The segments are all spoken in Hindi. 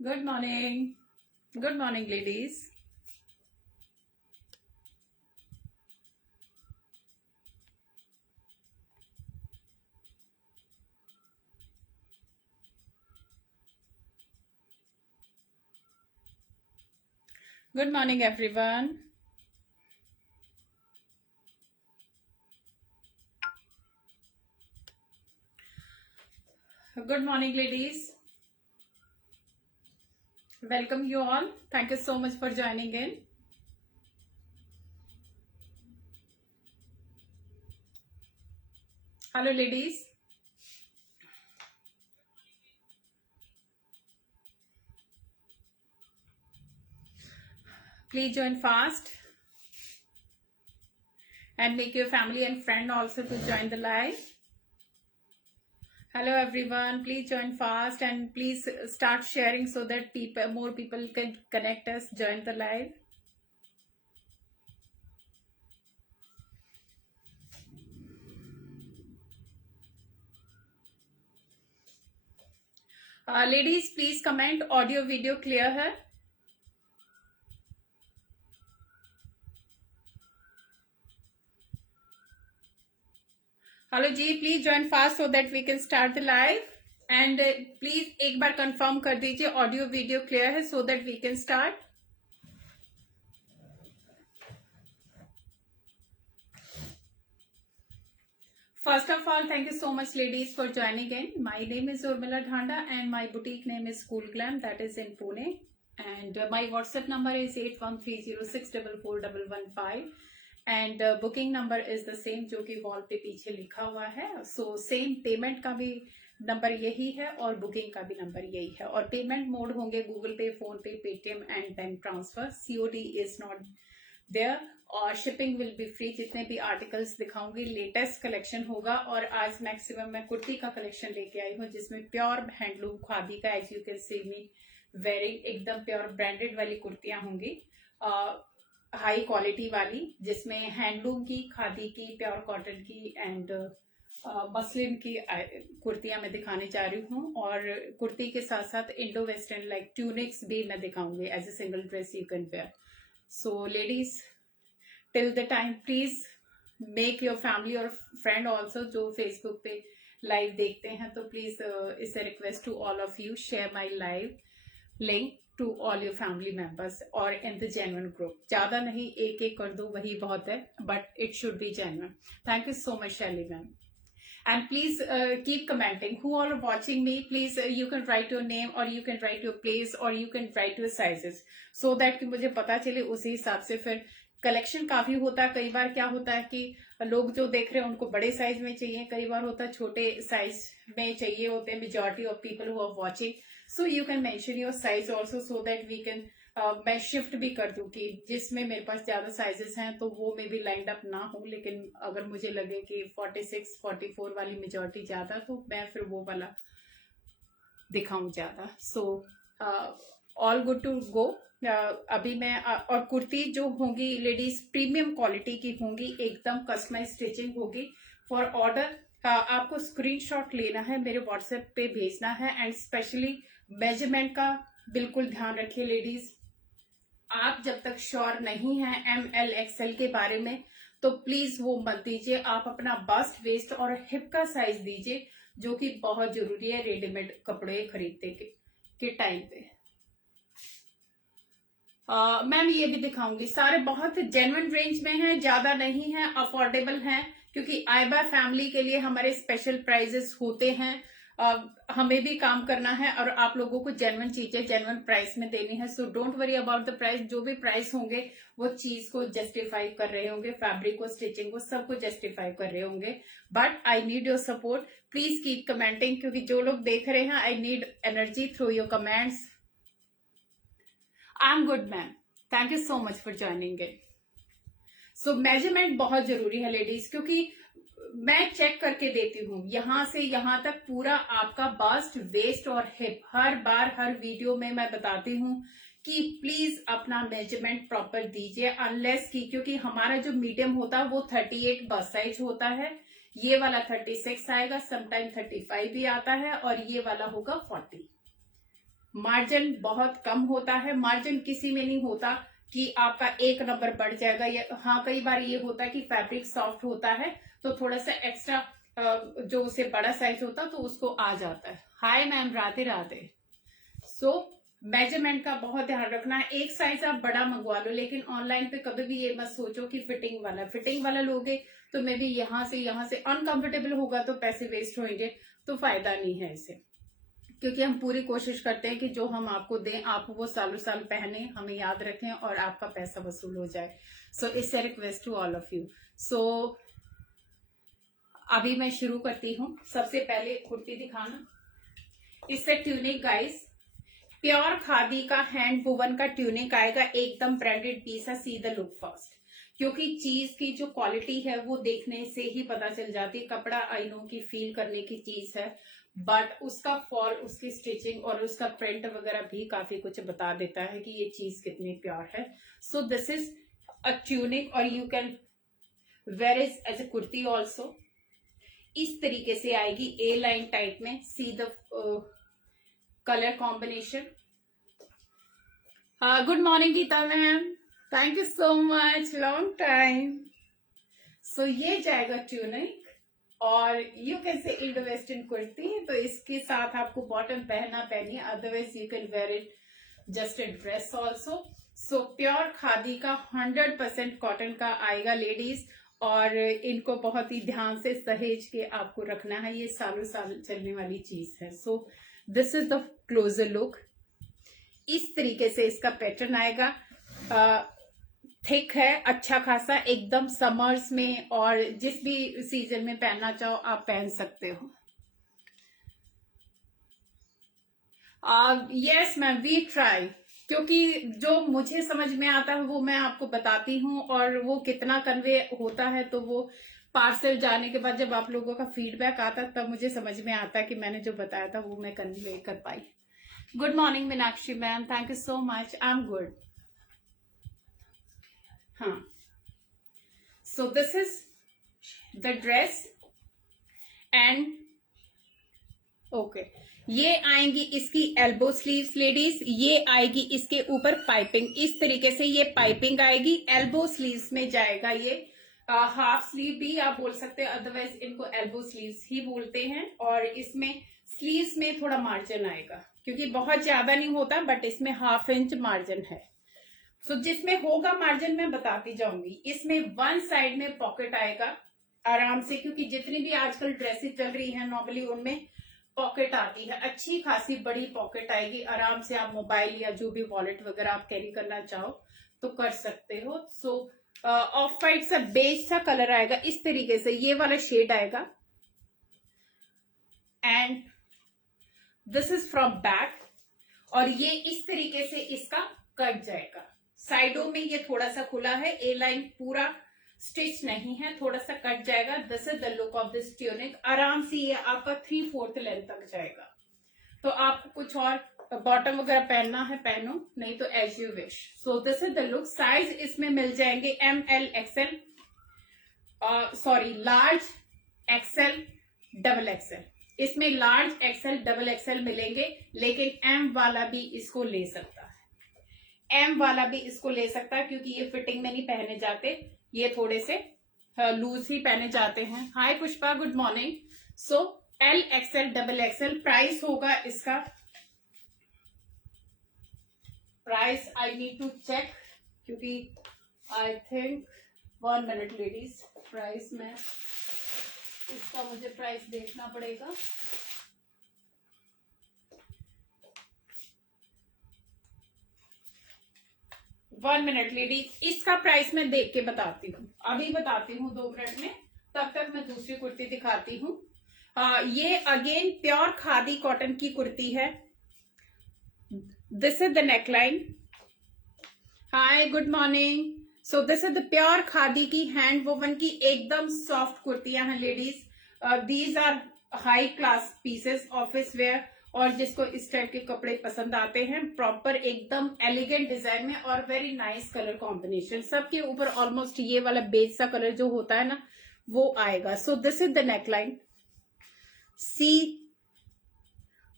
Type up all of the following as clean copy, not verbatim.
Good morning. Good morning, ladies. Good morning, everyone. Good morning, ladies. Welcome you all. Thank you so much for joining in. Hello, ladies. Please join fast and make your family and friend also to join the live. Hello, everyone. Please join fast and please start sharing so that more people can connect us, join the live. Ladies, please comment audio video clear है. Hello ji, please join fast so that we can start the live and please एक बार कंफर्म कर दीजिए ऑडियो वीडियो क्लियर है so that we can start. First of all, thank you so much, ladies, for joining in. My name is Urmila Dhanda and my boutique name is Cool Glam, that is in Pune. And my WhatsApp number is 8130644115. And booking number is the same जो कि वॉल पे पीछे लिखा हुआ है. सो सेम पेमेंट का भी नंबर यही है और बुकिंग का भी नंबर यही है. और पेमेंट मोड होंगे Google Pay, PhonePe, Paytm and bank transfer. COD is not there और शिपिंग विल बी फ्री. जितने भी आर्टिकल्स दिखाऊंगी लेटेस्ट कलेक्शन होगा. और आज मैक्सिमम मैं कुर्ती का कलेक्शन लेके आई हूँ जिसमें प्योर हैंडलूम खादी का, as you can see me wearing, एकदम प्योर ब्रांडेड वाली कुर्तियां होंगी, हाई क्वालिटी वाली, जिसमें हैंडलूम की, खादी की, प्योर कॉटन की एंड मसलिन की कुर्तियां मैं दिखाने जा रही हूँ. और कुर्ती के साथ साथ इंडो वेस्टर्न लाइक ट्यूनिक्स भी मैं दिखाऊंगी as a single dress you can wear. So ladies, till the time please make your family और फ्रेंड ऑल्सो जो फेसबुक पे लाइव देखते हैं, तो please it's a request to all of you, share my live link to all your family members or in the genuine group. ज्यादा नहीं, एक एक कर दो वही बहुत है, but it should be genuine. Thank you so much, Shelly ma'am. And please keep commenting. Who all are watching me, please you can write your name or you can write your place or you can write your sizes so that कि मुझे पता चले उसी हिसाब से. फिर कलेक्शन काफी होता है. कई बार क्या होता है कि लोग जो देख रहे हैं उनको बड़े साइज में चाहिए, कई बार होता है छोटे साइज में चाहिए होते हैं majority of people who are watching. So you can mention your size also so that we can, मैं शिफ्ट भी कर दूं कि जिसमें मेरे पास ज्यादा साइजेस हैं तो वो मे बी लाइंड अप ना हो, लेकिन अगर मुझे लगे कि 46 44 वाली मेजॉरिटी ज्यादा तो मैं फिर वो वाला दिखाऊं ज्यादा. So all good to go. अभी मैं और कुर्ती जो होंगी लेडीज प्रीमियम क्वालिटी की होंगी, एकदम कस्टमाइज स्टिचिंग होगी. फॉर ऑर्डर आपको स्क्रीनशॉट लेना है, मेरे व्हाट्सएप पे भेजना है एंड स्पेशली मेजरमेंट का बिल्कुल ध्यान रखिए लेडीज. आप जब तक श्योर नहीं है ML XL के बारे में तो प्लीज वो मत दीजिए. आप अपना बस्ट, वेस्ट और हिप का साइज दीजिए जो कि बहुत जरूरी है रेडीमेड कपड़े खरीदने के टाइम पे. मैम ये भी दिखाऊंगी, सारे बहुत जेन्युइन रेंज में हैं, ज्यादा नहीं है, अफोर्डेबल हैं क्योंकि आईबा फैमिली के लिए हमारे स्पेशल प्राइजेस होते हैं. हमें भी काम करना है और आप लोगों को जेन्युइन चीजें जेन्युइन प्राइस में देनी है. So don't worry about the price. जो भी प्राइस होंगे वो चीज को जस्टिफाई कर रहे होंगे, फैब्रिक को, स्टिचिंग को, सबको जस्टिफाई कर रहे होंगे. But I need your support. Please keep commenting क्योंकि जो लोग देख रहे हैं I need energy through your comments. I am good ma'am, thank you so much for joining in. So measurement बहुत जरूरी है लेडीज, क्योंकि मैं चेक करके देती हूँ यहां से यहां तक पूरा आपका बस्ट, वेस्ट और हिप। हर बार हर वीडियो में मैं बताती हूँ कि प्लीज अपना मेजरमेंट प्रॉपर दीजिए, अनलेस की, क्योंकि हमारा जो मीडियम होता है वो 38 बस्ट साइज होता है, ये वाला 36 आएगा, समटाइम 35 भी आता है, और ये वाला होगा 40। मार्जिन बहुत कम होता है, मार्जिन किसी में नहीं होता कि आपका एक नंबर बढ़ जाएगा। ये हाँ, कई बार ये होता है कि फैब्रिक सॉफ्ट होता है तो थोड़ा सा एक्स्ट्रा जो उसे बड़ा साइज होता है तो उसको आ जाता है। Hi ma'am, Radhe Radhe. सो मेजरमेंट का बहुत ध्यान रखना है। एक साइज आप बड़ा मंगवा लो, लेकिन ऑनलाइन पे कभी भी ये मत सोचो कि फिटिंग वाला लोगे तो मे बी यहाँ से अनकंफर्टेबल होगा तो पैसे वेस्ट होंगे, तो फायदा नहीं है इसे। क्योंकि हम पूरी कोशिश करते हैं कि जो हम आपको दें आप वो सालों साल पहने, हमें याद रखें और आपका पैसा वसूल हो जाए। So it's a request to all of you. So अभी मैं शुरू करती हूँ। सबसे पहले कुर्ती दिखाना, इससे ट्यूनिक गाइस, प्योर खादी का हैंड वुवन का ट्यूनिक आएगा, एकदम ब्रांडेड पीस है। सी द लुक फर्स्ट, क्योंकि चीज की जो क्वालिटी है वो देखने से ही पता चल जाती है। कपड़ा आई नो की फील करने की चीज है, बट उसका फॉल, उसकी स्टिचिंग और उसका प्रिंट वगैरह भी काफी कुछ बता देता है कि ये चीज कितनी प्योर है। So this is a tunic और you can wear is as a kurti also. इस तरीके से आएगी ए लाइन टाइप में। See the colour combination. Good morning Geeta ma'am, thank you so much, long time. So ये जाएगा ट्यूनिक और you can say Indo western kurti. तो इसके साथ आपको बॉटम पहनिए, otherwise you can wear it just a dress also. So pure khadi का 100% कॉटन का आएगा लेडीज, और इनको बहुत ही ध्यान से सहेज के आपको रखना है, ये सालों साल चलने वाली चीज है। So this is the closure look. इस तरीके से इसका पैटर्न आएगा, थिक है, अच्छा खासा, एकदम समर्स में और जिस भी सीजन में पहनना चाहो आप पहन सकते हो। यस मैम, वी ट्राई, क्योंकि जो मुझे समझ में आता है वो मैं आपको बताती हूँ, और वो कितना कन्वे होता है तो वो पार्सल जाने के बाद जब आप लोगों का फीडबैक आता है तब मुझे समझ में आता है कि मैंने जो बताया था वो मैं कन्वे कर पाई। Good morning Meenakshi ma'am, thank you so much, I am good. हाँ, so this is the dress and okay, ये आएंगी इसकी एल्बो स्लीव्स लेडीज, ये आएगी इसके ऊपर पाइपिंग, इस तरीके से ये पाइपिंग आएगी। एल्बो स्लीव्स में जाएगा ये, हाफ स्लीव भी आप बोल सकते हैं, अदरवाइज इनको एल्बो स्लीव्स ही बोलते हैं। और इसमें स्लीव्स में थोड़ा मार्जिन आएगा, क्योंकि बहुत ज्यादा नहीं होता, बट इसमें 1/2 इंच मार्जिन है। सो जिसमें होगा मार्जिन मैं बताती जाऊंगी। इसमें वन साइड में पॉकेट आएगा आराम से, क्योंकि जितनी भी आजकल ड्रेसेस चल रही है नॉर्मली उनमें पॉकेट आती है, अच्छी खासी बड़ी पॉकेट आएगी, आराम से आप मोबाइल या जो भी वॉलेट वगैरह आप कैरी करना चाहो तो कर सकते हो। सो ऑफ वाइट सा बेज सा कलर आएगा, इस तरीके से ये वाला शेड आएगा। And this is from back, और ये इस तरीके से इसका कट जाएगा। साइडों में ये थोड़ा सा खुला है, ए लाइन पूरा स्टिच नहीं है, थोड़ा सा कट जाएगा। This is the look of this tunic. आराम से ये आपका 3/4 लेंथ तक जाएगा, तो आपको कुछ और बॉटम वगैरह पहनना है पहनो, नहीं तो as you wish. So this is the look. Size इसमें मिल जाएंगे ML XL, sorry large XL double XL। इसमें लार्ज XL डबल XL मिलेंगे, लेकिन M वाला भी इसको ले सकता है, M वाला भी इसको ले सकता है, क्योंकि ये फिटिंग में नहीं पहने जाते, ये थोड़े से लूज ही पहने जाते हैं। Hi Pushpa, good morning. So L XL double XL price होगा इसका, price I need to check, क्योंकि I think 1 minute ladies, price में इसका मुझे प्राइस देखना पड़ेगा। वन मिनट लेडीज, इसका प्राइस मैं देख के बताती हूँ, अभी बताती हूँ 2 मिनट में, तब तक मैं दूसरी कुर्ती दिखाती हूँ। ये अगेन प्योर खादी कॉटन की कुर्ती है। This is the neckline, hi, good morning. So this is the pure khadi की हैंड वोवन की एकदम सॉफ्ट कुर्तियां हैं ladies. These are high class pieces, office wear, और जिसको इस टाइप के कपड़े पसंद आते हैं, प्रॉपर एकदम एलिगेंट डिजाइन में और वेरी नाइस कलर कॉम्बिनेशन। सबके ऊपर ऑलमोस्ट ये वाला बेज सा कलर जो होता है ना, वो आएगा। सो this is the neckline, C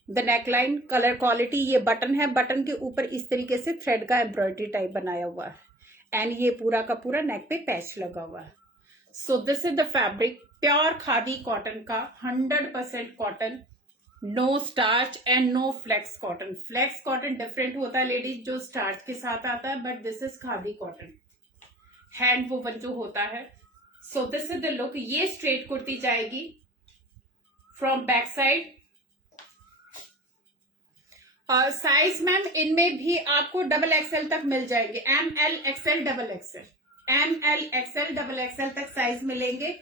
the neckline, colour quality. ये बटन है, बटन के ऊपर इस तरीके से थ्रेड का एम्ब्रॉयडरी टाइप बनाया हुआ है, एंड ये पूरा का पूरा नेक पे पैच लगा हुआ है। So this is the fabric, pure khadi cotton का, 100% cotton, no starch and no flex cotton. Flex cotton different होता है लेडीज, जो स्टार्च के साथ आता है, but this is khadi cotton hand woven जो होता है। So this is the look. ये स्ट्रेट कुर्ती जाएगी from back side. Size ma'am इनमें भी आपको डबल एक्सएल तक मिल जाएंगे, M L XL double XL, M L XL double XL तक साइज मिलेंगे।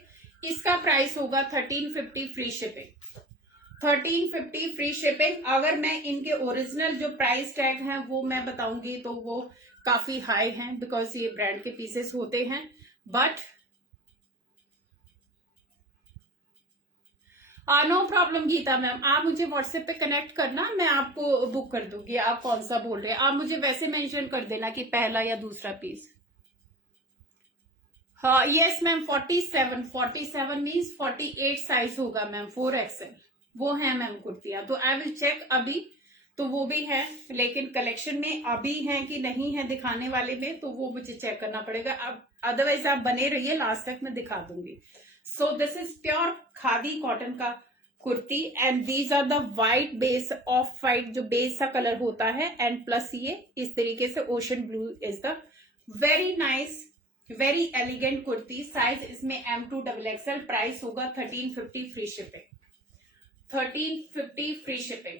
इसका प्राइस होगा 1350 फ्री शिपिंग, 1350 फ्री शिपिंग। अगर मैं इनके ओरिजिनल जो प्राइस टैग हैं वो मैं बताऊंगी तो वो काफी हाई हैं, बिकॉज ये ब्रांड के पीसेस होते हैं। But no problem Geeta ma'am, आप मुझे व्हाट्सएप पे कनेक्ट करना, मैं आपको बुक कर दूंगी। आप कौन सा बोल रहे हैं, आप मुझे वैसे मेंशन कर देना कि पहला या दूसरा पीस। हाँ यस मैम, 47 मीन्स 48 साइज होगा मैम, 4XL वो है मैम कुर्तियां। तो आई विल चेक अभी, तो वो भी है, लेकिन कलेक्शन में अभी है कि नहीं है दिखाने वाले में, तो वो मुझे चेक करना पड़ेगा। अब अदरवाइज आप बने रहिए, लास्ट तक मैं दिखा दूंगी। So this is pure khadi cotton का kurti, and these are the white base, off white जो बेस सा कलर होता है, एंड प्लस ये इस तरीके से ocean blue is the very nice, very elegant kurti. Size इसमें M2XXL। प्राइस होगा 1350 फ्री शिपिंग, 1350 फ्री शिपिंग।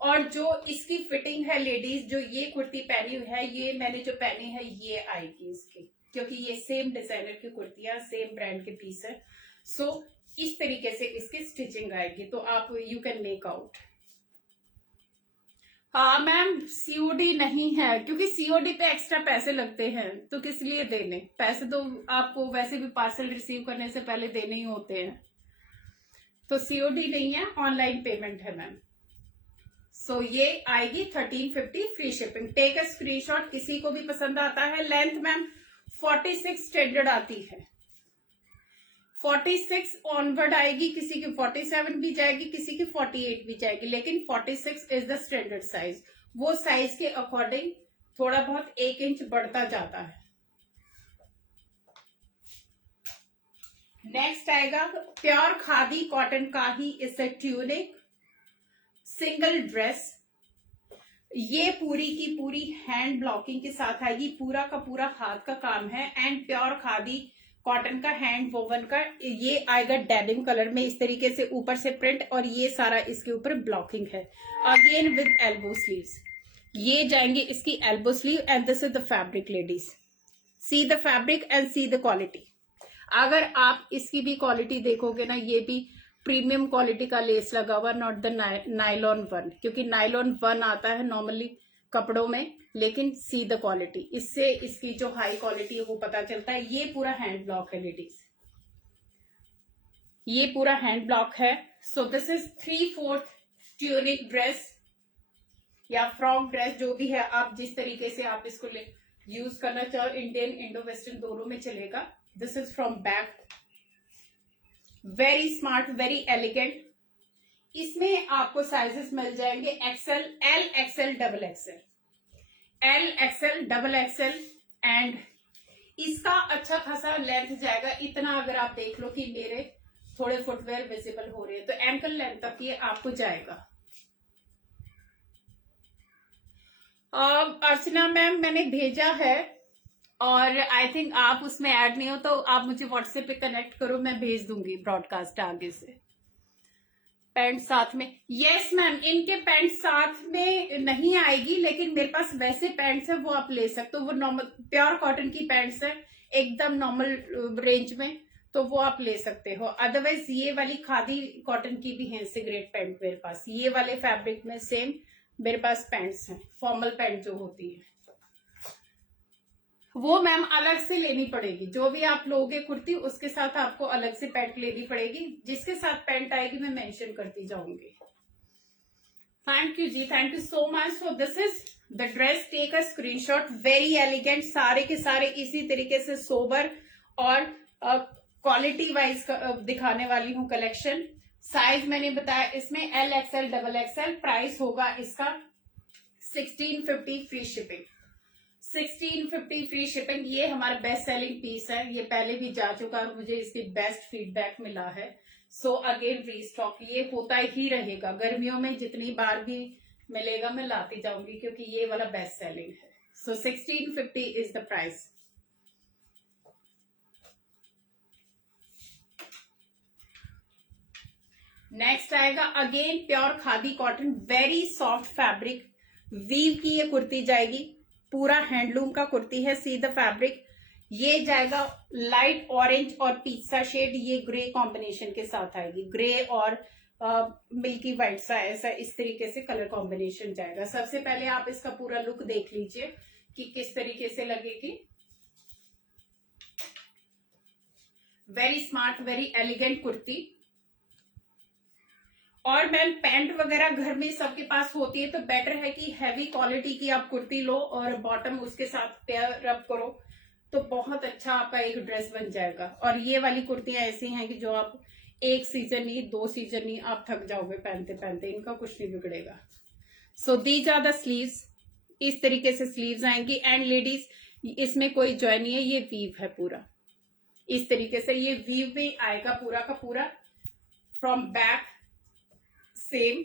और जो इसकी फिटिंग है लेडीज, जो ये कुर्ती पहनी हुई है, ये मैंने जो पहनी है ये आएगी इसकी, क्योंकि ये सेम डिजाइनर की कुर्तियां, सेम ब्रांड के पीस है। सो इस तरीके से इसकी स्टिचिंग आएगी, तो आप यू कैन मेक आउट। हाँ मैम, सीओडी नहीं है, क्योंकि सीओडी पे एक्स्ट्रा पैसे लगते हैं, तो किस लिए देने पैसे, तो आपको वैसे भी पार्सल रिसीव करने से पहले देने ही होते हैं। तो सीओडी नहीं है, ऑनलाइन पेमेंट है मैम। सो ये आएगी 1350 free shipping. Take a screenshot, किसी को भी पसंद आता है। लेंथ मैम 46 स्टैंडर्ड आती है, 46 ऑनवर्ड आएगी, किसी की 47 भी जाएगी, किसी की 48 भी जाएगी, लेकिन 46 इज द स्टैंडर्ड साइज। वो साइज के अकॉर्डिंग थोड़ा बहुत 1 इंच बढ़ता जाता है। नेक्स्ट आएगा प्योर खादी कॉटन का ही इस ट्यूनिक सिंगल ड्रेस। ये पूरी की पूरी हैंड ब्लॉकिंग के साथ आएगी, पूरा का पूरा हाथ का काम है, एंड प्योर खादी कॉटन का हैंड वोवन का। ये आएगा डेनिम कलर में, इस तरीके से ऊपर से प्रिंट, और ये सारा इसके ऊपर ब्लॉकिंग है, अगेन विद एल्बो स्लीव्स। ये जाएंगे इसकी elbow sleeve, and this is the fabric ladies, see the fabric and see the quality. अगर आप इसकी भी क्वालिटी देखोगे ना, ये भी प्रीमियम क्वालिटी का लेस लगा हुआ, नॉट द नाइलॉन वन, क्योंकि नाइलॉन वन आता है नॉर्मली कपड़ों में, लेकिन सी द क्वालिटी, इससे इसकी जो हाई क्वालिटी है वो पता चलता है। ये पूरा हैंड ब्लॉक है लेडीज, ये पूरा हैंड ब्लॉक है। So this is 3/4 tunic dress या फ्रॉक ड्रेस, जो भी है, आप जिस तरीके से आप इसको यूज करना चाहो, इंडियन इंडो वेस्टर्न दोनों में चलेगा। This is from back, very smart, very elegant. इसमें आपको साइजेस मिल जाएंगे XL, L XL, double XL, L XL, double XL, and इसका अच्छा खासा लेंथ जाएगा। इतना अगर आप देख लो कि मेरे थोड़े फुटवेयर विजिबल हो रहे हैं, तो एंकल लेंथ तक ये आपको जाएगा। अर्चना मैम मैंने भेजा है, और आई थिंक आप उसमें ऐड नहीं हो, तो आप मुझे व्हाट्सएप पे कनेक्ट करो, मैं भेज दूंगी ब्रॉडकास्ट आगे से। पैंट साथ में, यस मैम, इनके पैंट साथ में नहीं आएगी, लेकिन मेरे पास वैसे पैंट्स है, वो आप ले सकते हो। वो नॉर्मल प्योर कॉटन की पैंट्स है, एकदम नॉर्मल रेंज में, तो वो आप ले सकते हो। अदरवाइज ये वाली खादी कॉटन की भी है सिगरेट पैंट मेरे पास, ये वाले फैब्रिक में सेम मेरे पास पैंट्स हैं, फॉर्मल पैंट जो होती है। वो मैम अलग से लेनी पड़ेगी, जो भी आप लोगे कुर्ती उसके साथ आपको अलग से पैंट लेनी पड़ेगी, जिसके साथ पैंट आएगी मैं मेंशन करती जाऊंगी। Thank you ji, thank you so much. So this is the dress, take a screenshot, very elegant, सारे के सारे इसी तरीके से सोबर और क्वालिटी वाइज दिखाने वाली हूँ कलेक्शन। साइज मैंने बताया इसमें L XL double XL. Price होगा इसका 1650 फ्री शिपिंग, 1650 फ्री शिपिंग। ये हमारा बेस्ट सेलिंग पीस है, ये पहले भी जा चुका है, मुझे इसकी बेस्ट फीडबैक मिला है। सो अगेन रीस्टॉक ये होता ही रहेगा, गर्मियों में जितनी बार भी मिलेगा मैं लाती जाऊंगी, क्योंकि ये वाला बेस्ट सेलिंग है। So 1650 is the price. Next आएगा again pure khadi cotton, very soft fabric, weave की ये कुर्ती जाएगी, पूरा हैंडलूम का कुर्ती है। सी द फैब्रिक, ये जाएगा लाइट ऑरेंज और पिस्ता शेड, ये ग्रे कॉम्बिनेशन के साथ आएगी, ग्रे और मिल्की व्हाइट सा, ऐसा इस तरीके से कलर कॉम्बिनेशन जाएगा। सबसे पहले आप इसका पूरा लुक देख लीजिए कि किस तरीके से लगेगी। Very smart, very elegant kurti. और मैम पैंट वगैरह घर में सबके पास होती है, तो बेटर है कि हैवी क्वालिटी की आप कुर्ती लो और बॉटम उसके साथ पेयर अप करो, तो बहुत अच्छा आपका एक ड्रेस बन जाएगा। और ये वाली कुर्तियां ऐसी हैं कि जो आप एक सीजन नहीं, 2 सीजन नहीं, आप थक जाओगे पहनते पहनते, इनका कुछ नहीं बिगड़ेगा। So these are the sleeves, इस तरीके से स्लीव्स आएंगी। एंड लेडीज इसमें कोई जॉय नहीं है, ये वीव है पूरा, इस तरीके से ये वीव में आएगा पूरा का पूरा, फ्रॉम बैक सेम।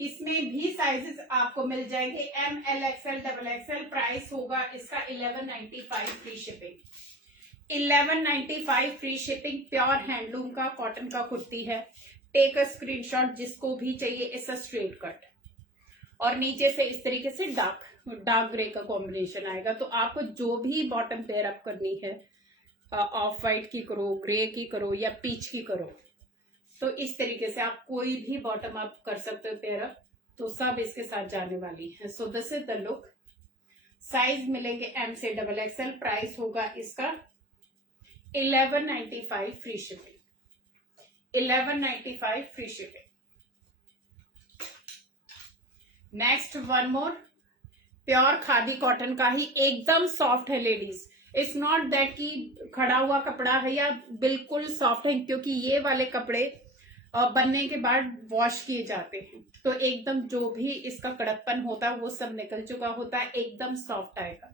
इसमें भी साइजेस आपको मिल जाएंगे M L XL double XL. Price होगा इसका 1195 free shipping, 1195 free shipping. Pure handloom का कॉटन का कुर्ती है। टेक अ स्क्रीनशॉट जिसको भी चाहिए। इट्स अ स्ट्रेट कट और नीचे से इस तरीके से डार्क ग्रे का कॉम्बिनेशन आएगा। तो आपको जो भी बॉटम पेयर अप करनी है, ऑफ वाइट की करो, ग्रे की करो या पीच की करो, तो इस तरीके से आप कोई भी बॉटम अप कर सकते हो पेयर अप, तो सब इसके साथ जाने वाली है। So this is the look. Size मिलेंगे एम से डबल एक्सएल। प्राइस होगा इसका 1195 free shipping, 1195 free shipping. Next one more, pure khadi cotton का ही, एकदम सॉफ्ट है लेडीज। इट्स नॉट दैट कि खड़ा हुआ कपड़ा है, या बिल्कुल सॉफ्ट है, क्योंकि ये वाले कपड़े बनने के बाद वॉश किए जाते हैं, तो एकदम जो भी इसका कड़कपन होता है वो सब निकल चुका होता है, एकदम सॉफ्ट आएगा।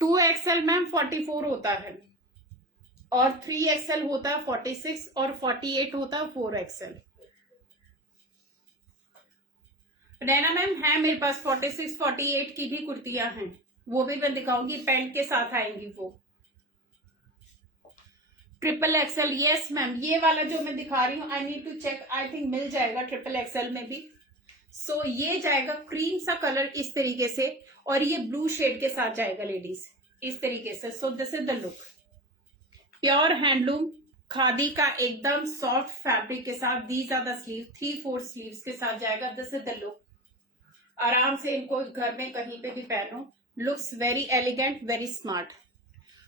2XL मैम 44 होता है, और 3XL होता है 46, और 48 होता है 4XL। नैना मैम है मेरे पास 46 48 की भी कुर्तियां हैं, वो भी मैं दिखाऊंगी, पैंट के साथ आएंगी वो। ट्रिपल एक्सएल, यस मैम, ये वाला जो मैं दिखा रही हूँ, I need to check, I think मिल जाएगा ट्रिपल एक्सएल में भी। सो ये जाएगा क्रीम सा कलर इस तरीके से, और ये ब्लू शेड के साथ जाएगा लेडीज, इस तरीके से। So this is the look, pure handloom khadi का एकदम सॉफ्ट फैब्रिक के साथ। These are the sleeve, 3/4 sleeves के साथ जाएगा। This is the look. आराम से इनको घर में कहीं पे भी पहनो, looks very elegant, very smart.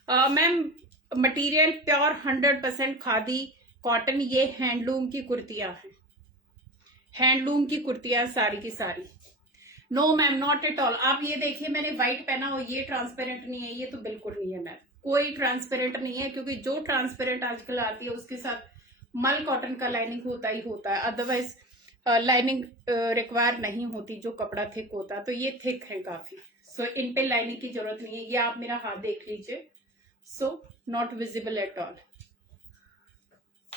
Ma'am material pure 100% khadi cotton, ये हैंडलूम की कुर्तियां हैं, हैंडलूम की कुर्तियां सारी की सारी। No ma'am, not at all. आप ये देखिए, मैंने व्हाइट पहना और ये ट्रांसपेरेंट नहीं है, ये तो बिल्कुल नहीं है मैम, कोई ट्रांसपेरेंट नहीं है, क्योंकि जो ट्रांसपेरेंट आजकल आती है उसके साथ मल कॉटन का लाइनिंग होता ही होता है, अदरवाइज लाइनिंग रिक्वायर नहीं होती, जो कपड़ा थिक होता है, तो ये थिक है काफी। सो इन पे लाइनिंग की जरूरत नहीं है। ये आप मेरा हाथ देख लीजिए, so not visible at all.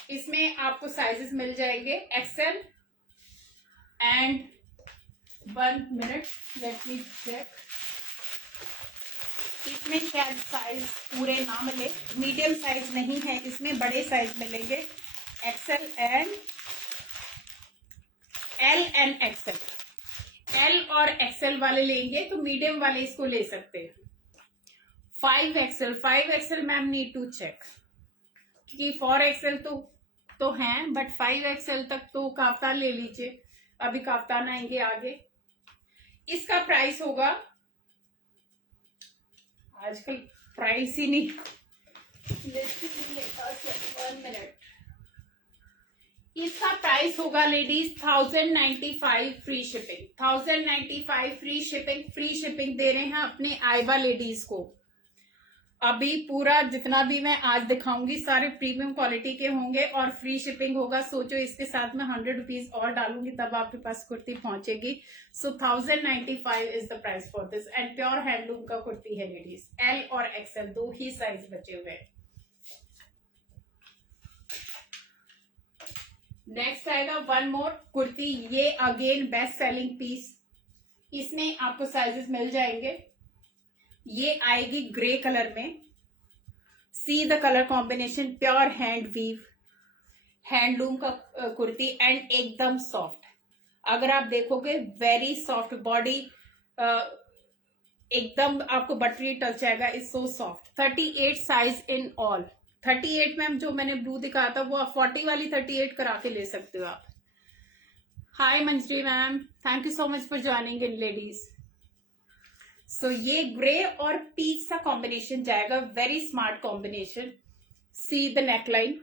इसमें आपको साइजेस मिल जाएंगे XL and 1 minute, let me check. इसमें शायद साइज पूरे ना मिले, मीडियम साइज नहीं है इसमें, बड़े साइज मिलेंगे, XL and L and XL. L और एक्सएल वाले लेंगे तो मीडियम वाले इसको ले सकते हैं। 5XL ma'am need to check, क्योंकि 4XL तो हैं, बट 5XL तक तो काफ्तान ले लीजिए, अभी काफ्तान आएंगे आगे। इसका प्राइस होगा आजकल प्राइस ही नहीं लेता। 1 मिनट, इसका प्राइस होगा ladies 1095 free shipping. 1095 free shipping. Free shipping दे रहे हैं अपने आइबा लेडीज को। अभी पूरा जितना भी मैं आज दिखाऊंगी सारे प्रीमियम क्वालिटी के होंगे और फ्री शिपिंग होगा। सोचो इसके साथ में 100 रुपीज और डालूंगी तब आपके पास कुर्ती पहुंचेगी। सो 1095 is the price for this and pure handloom का कुर्ती है लेडीज। एल और एक्सएल दो ही साइज बचे हुए हैं। नेक्स्ट आएगा वन मोर कुर्ती। ये अगेन बेस्ट सेलिंग पीस। इसमें आपको साइजेस मिल जाएंगे। ये आएगी ग्रे कलर में। See the colour combination. Pure hand weave handloom का कुर्ती एंड एकदम सॉफ्ट। अगर आप देखोगे वेरी सॉफ्ट बॉडी, एकदम आपको बटरी टच आएगा। Is so soft. 38 size in all. 38 ma'am जो मैंने ब्लू दिखाया था वो 40 वाली 38 करा के ले सकते हो आप। Hi Manjari ma'am, thank you so much for joining in ladies. So ये ग्रे और पीच सा कॉम्बिनेशन जाएगा। Very smart combination. See the neckline.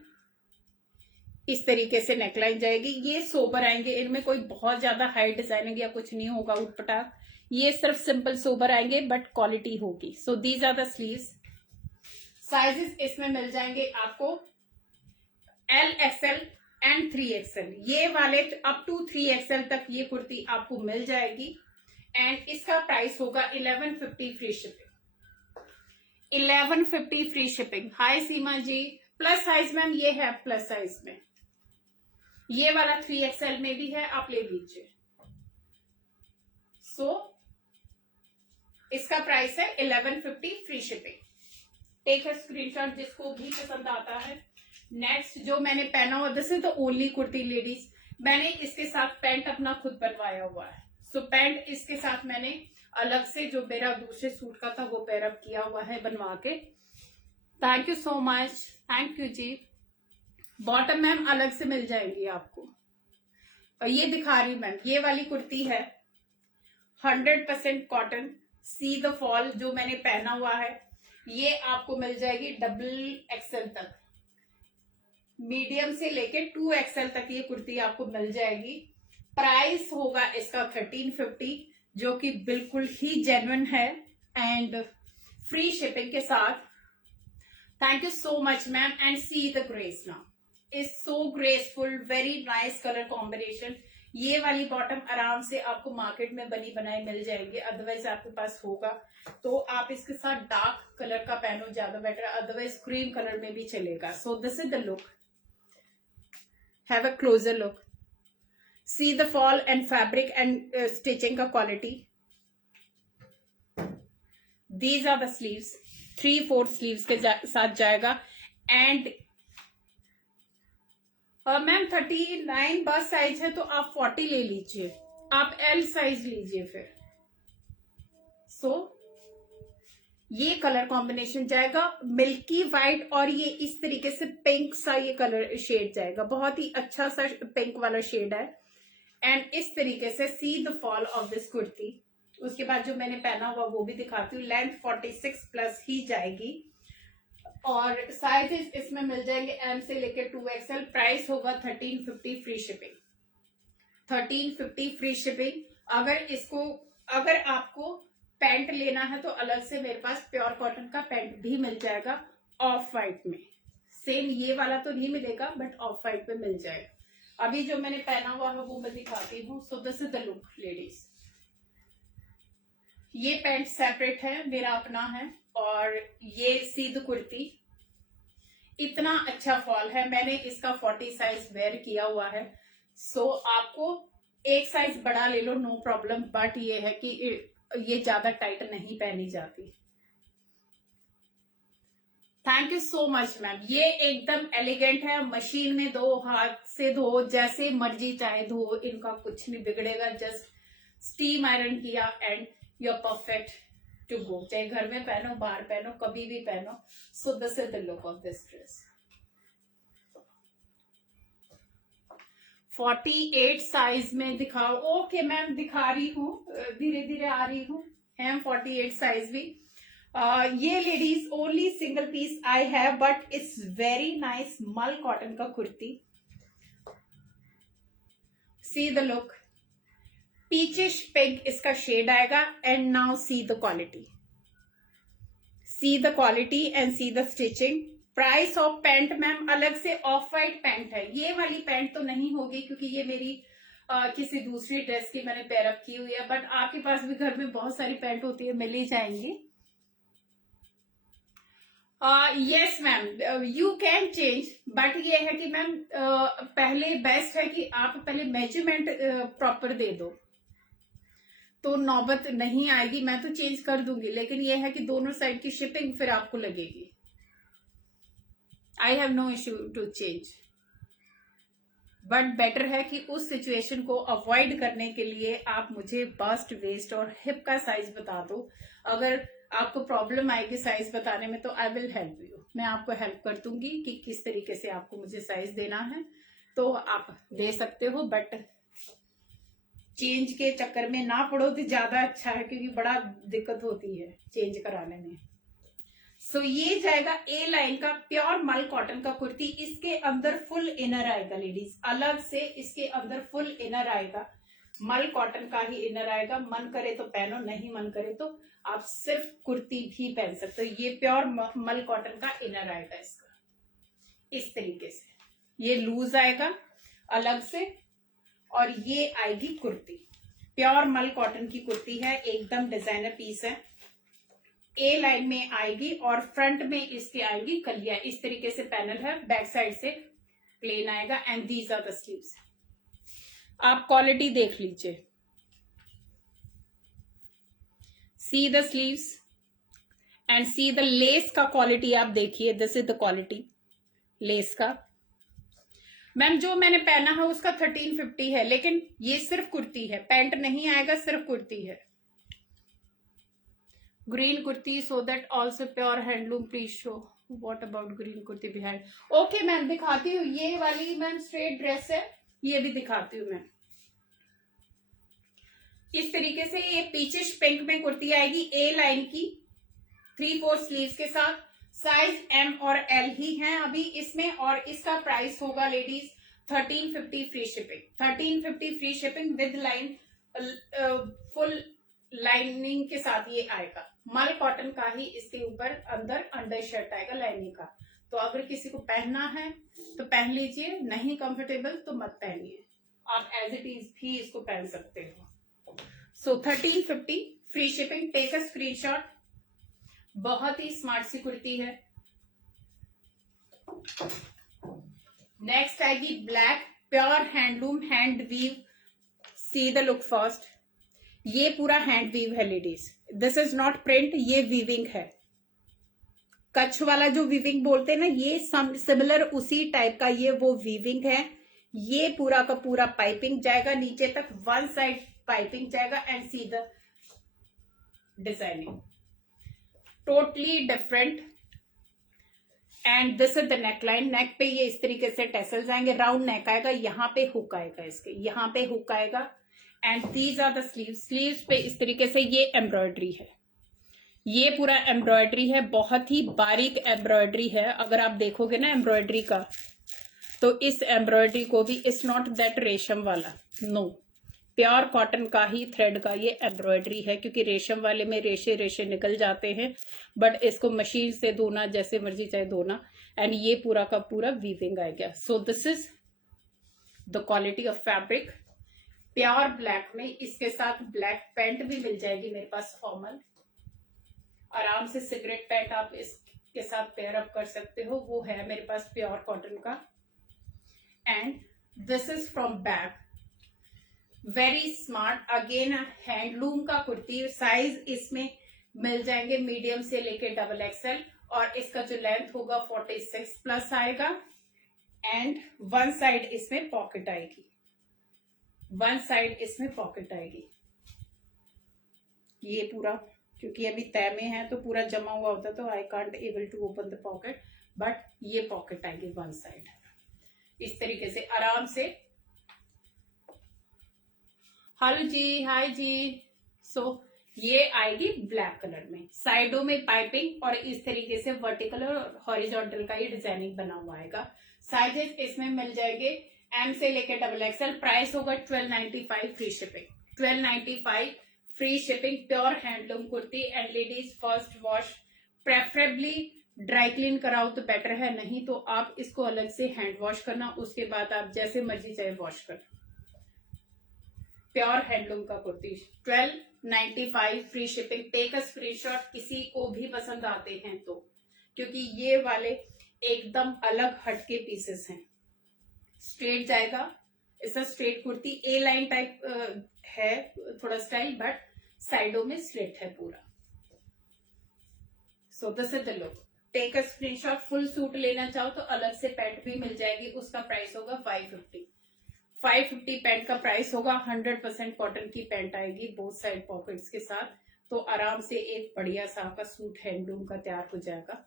इस तरीके से नेकलाइन जाएगी। ये सोबर आएंगे। इनमें कोई बहुत ज्यादा हाई डिजाइनिंग या कुछ नहीं होगा उटपटांग। ये सिर्फ सिंपल सोबर आएंगे बट क्वालिटी होगी। So these are the sleeves. Sizes इसमें मिल जाएंगे आपको एल, एक्सएल एंड 3XL। ये वाले अप टू 3XL तक ये कुर्ती आपको मिल जाएगी एंड इसका प्राइस होगा 1150 free shipping. 1150 free shipping. Hi Seema ji. Plus size ma'am ये है प्लस साइज में। ये वाला 3XL में भी है, आप ले लीजिए। इसका प्राइस है 1150 free shipping. Take a screenshot जिसको भी पसंद आता है। नेक्स्ट जो मैंने पहना हुआ, this is the only kurti ladies. मैंने इसके साथ पैंट अपना खुद बनवाया हुआ है। सो पैंट इसके साथ मैंने अलग से जो मेरा दूसरे सूट का था वो पेयरअप किया हुआ है बनवा के। Thank you so much, thank you ji. Bottom ma'am अलग से मिल जाएगी आपको। और ये दिखा रही मैम, ये वाली कुर्ती है 100% कॉटन। सी द फॉल जो मैंने पहना हुआ है ये आपको मिल जाएगी XXL तक। मीडियम से लेके 2XL तक ये कुर्ती आपको मिल जाएगी। प्राइस होगा इसका 1350 जो कि बिल्कुल ही जेन्युइन है एंड फ्री शिपिंग के साथ। Thank you so much ma'am and see the grace now is so graceful. Very nice colour combination. ये वाली बॉटम आराम से आपको मार्केट में बनी बनाई मिल जाएंगे। अदरवाइज आपके पास होगा तो आप इसके साथ डार्क कलर का पहनो ज्यादा बेटर, अदरवाइज क्रीम कलर में भी चलेगा। So this is the look. Have a closer look. See the fall and fabric and stitching का quality. These are the sleeves. 3/4 sleeves के साथ जाएगा एंड मैम 39 बस साइज है तो आप 40 ले लीजिए। आप एल साइज लीजिए फिर। ये कलर कॉम्बिनेशन जाएगा मिल्की व्हाइट और ये इस तरीके से पिंक सा ये कलर शेड जाएगा। बहुत ही अच्छा सा पिंक वाला शेड है एंड इस तरीके से सी the fall of this kurti. उसके बाद जो मैंने पहना हुआ वो भी दिखाती हूँ। लेंथ 46+ ही जाएगी और साइजेस इसमें मिल जाएंगे M से लेकर 2XL। प्राइस होगा 1350 फ्री शिपिंग। 1350 free shipping. अगर आपको पैंट लेना है तो अलग से मेरे पास प्योर कॉटन का पैंट भी मिल जाएगा ऑफ वाइट में। सेम ये वाला तो नहीं मिलेगा बट ऑफ वाइट में मिल जाएगा। अभी जो मैंने पहना हुआ है वो मैं दिखाती हूँ। सो this is the look ladies. ये पैंट सेपरेट है, मेरा अपना है और ये सीध कुर्ती। इतना अच्छा फॉल है। मैंने इसका 40 साइज वेयर किया हुआ है। सो आपको एक साइज बड़ा ले लो नो प्रॉब्लम, बट ये है कि ये ज्यादा टाइट नहीं पहनी जाती। Thank you so much ma'am. ये एकदम एलिगेंट है। मशीन में धो, हाथ से धो, जैसे मर्जी चाहे धो, इनका कुछ नहीं बिगड़ेगा। जस्ट स्टीम आयरन किया and you are perfect to go. चाहे घर में पहनो, बाहर पहनो, कभी भी पहनो। So this is the look of this dress. 48 size में दिखाओ। ओके मैम दिखा रही हूँ, धीरे धीरे आ रही हूँ। है 48 साइज भी। ये ladies only single piece I have, but it's very nice mul cotton का kurti. See the look, peachish pink इसका शेड आएगा. And now see the quality, see the quality and see the stitching. Price of pant ma'am अलग से ऑफ वाइट पैंट है. ये वाली पैंट तो नहीं होगी क्योंकि ये मेरी किसी दूसरी ड्रेस की मैंने पेयरअप की हुई है. बट आपके पास भी घर में बहुत सारी पैंट होती है, मिल ही जाएंगी. Yes ma'am, you can change. But ये है कि मैम पहले बेस्ट है कि आप पहले मेजरमेंट प्रॉपर दे दो, तो नौबत नहीं आएगी. मैं तो चेंज कर दूंगी, लेकिन ये है कि दोनों साइड की शिपिंग फिर आपको लगेगी. I have no issue to change, but better है कि उस सिचुएशन को अवॉइड करने के लिए आप मुझे बस्ट, वेस्ट और हिप का साइज बता दो. अगर आपको प्रॉब्लम आएगी साइज बताने में तो आई विल हेल्प यू. मैं आपको हेल्प कर दूंगी कि किस तरीके से आपको मुझे साइज देना है, तो आप दे सकते हो. बट चेंज के चक्कर में ना पड़ो तो ज्यादा अच्छा है, क्योंकि बड़ा दिक्कत होती है चेंज कराने में. सो ये जाएगा ए लाइन का प्योर मल कॉटन का कुर्ती. इसके अंदर फुल इनर आएगा लेडीज, अलग से इसके अंदर फुल इनर आएगा. मल कॉटन का ही इनर आएगा. मन करे तो पहनो, नहीं मन करे तो आप सिर्फ कुर्ती भी पहन सकते हो. ये प्योर मल कॉटन का इनर आएगा इसका, इस तरीके से. ये लूज आएगा अलग से, और ये आएगी कुर्ती. प्योर मल कॉटन की कुर्ती है, एकदम डिजाइनर पीस है. ए लाइन में आएगी और फ्रंट में इसके आएगी कलिया. इस तरीके से पैनल है, बैक साइड से प्लेन आएगा. And these are the sleeves. आप क्वालिटी देख लीजिए, see the sleeves and see the lace का क्वालिटी. आप देखिए, this is the quality lace का. मैम जो मैंने पहना है उसका 1350 है, लेकिन ये सिर्फ कुर्ती है, पैंट नहीं आएगा, सिर्फ कुर्ती है. Green kurti, so that also pure handloom. Please show what about green kurti behind. Okay ma'am, दिखाती हूँ. ये वाली मैम स्ट्रेट ड्रेस है, ये भी दिखाती हूँ मैम. इस तरीके से ये पीचिश पिंक में कुर्ती आएगी, ए लाइन की, 3/4 स्लीव्स के साथ. साइज एम और एल ही है अभी इसमें. और इसका प्राइस होगा ladies 1350 free shipping. 1350 free shipping with line, full lining के साथ ये आएगा. मल कॉटन का ही इसके ऊपर अंदर अंडर शर्ट आएगा लाइनिंग का. तो अगर किसी को पहनना है तो पहन लीजिए, नहीं कंफर्टेबल तो मत पहनिए. आप एज इट इज भी इसको पहन सकते हो. So 1350 free shipping. Take a screenshot. बहुत ही स्मार्ट सी कुर्ती है. नेक्स्ट आएगी black, pure handloom, hand weave. See the look first. ये पूरा हैंड वीव है ladies. This is not print, ये वीविंग है. कच्छ वाला जो वीविंग बोलते हैं ना, ये सिमिलर उसी टाइप का ये वो वीविंग है. ये पूरा का पूरा पाइपिंग जाएगा नीचे तक, वन साइड पाइपिंग जाएगा. And see the designing, totally different. And this is the neckline. Neck पे ये इस तरीके से टेसल्स आएंगे, राउंड नेक आएगा, यहाँ पे हुक आएगा, इसके यहाँ पे हुक आएगा. And these are the sleeves. Sleeves पे इस तरीके से ये एम्ब्रॉयडरी है, ये पूरा एम्ब्रॉयडरी है, बहुत ही बारीक एम्ब्रॉयडरी है. अगर आप देखोगे ना एम्ब्रॉयडरी का, तो इस एम्ब्रॉयडरी को भी, इट्स नॉट दैट रेशम वाला, नो, प्योर कॉटन का ही थ्रेड का ये एम्ब्रॉयडरी है. क्योंकि रेशम वाले में रेशे रेशे निकल जाते हैं, बट इसको मशीन से धोना, जैसे मर्जी चाहे धोना. एंड ये पूरा का पूरा वीविंग आ गया. सो this is the quality of fabric. Pure black में इसके साथ ब्लैक पैंट भी मिल जाएगी मेरे पास, फॉर्मल. आराम से सिगरेट पैंट आप इसके साथ पेयर अप कर सकते हो, वो है मेरे पास प्योर कॉटन का. And this is from back, very smart. Again handloom का कुर्ती. साइज इसमें मिल जाएंगे मीडियम से लेके डबल एक्सएल. और इसका जो लेंथ होगा 46 प्लस आएगा. एंड वन साइड इसमें पॉकेट आएगी, वन साइड इसमें पॉकेट आएगी. ये पूरा, क्योंकि अभी तय में है तो पूरा जमा हुआ होता, तो I can't able to open the pocket. But ये पॉकेट आएगी वन साइड, इस तरीके से आराम से. हेलो जी, हाय जी. सो ये आएगी ब्लैक कलर में, साइडों में पाइपिंग और इस तरीके से वर्टिकल और हॉरिजॉन्टल का ये डिजाइनिंग बना हुआ आएगा। साइजेस इसमें मिल जाएंगे एम से लेके डबल एक्सएल। प्राइस होगा 1295 free shipping, 1295 free shipping. Pure handloom kurti and ladies first wash, preferably dry clean कराओ तो बेटर है, नहीं तो आप इसको अलग से हैंड वॉश करना, उसके बाद आप जैसे मर्जी चाहे वॉश करना। प्योर हैंडलूम का kurti 1295 free shipping. Take a screenshot किसी को भी पसंद आते हैं तो, क्योंकि ये वाले एकदम अलग हटके पीसेस हैं। स्ट्रेट जाएगा, इसका straight kurti A line type है थोड़ा स्टाइल, बट साइडों में स्ट्रेट है पूरा। So this is the look. Take a screenshot. Full suit लेना चाहो तो अलग से पैंट भी मिल जाएगी, उसका प्राइस होगा 550। 550 पैंट का प्राइस होगा। 100% कॉटन की पैंट आएगी बोथ साइड पॉकेट्स के साथ, तो आराम से एक बढ़िया सा आपका सूट हैंडलूम का तैयार हो जाएगा।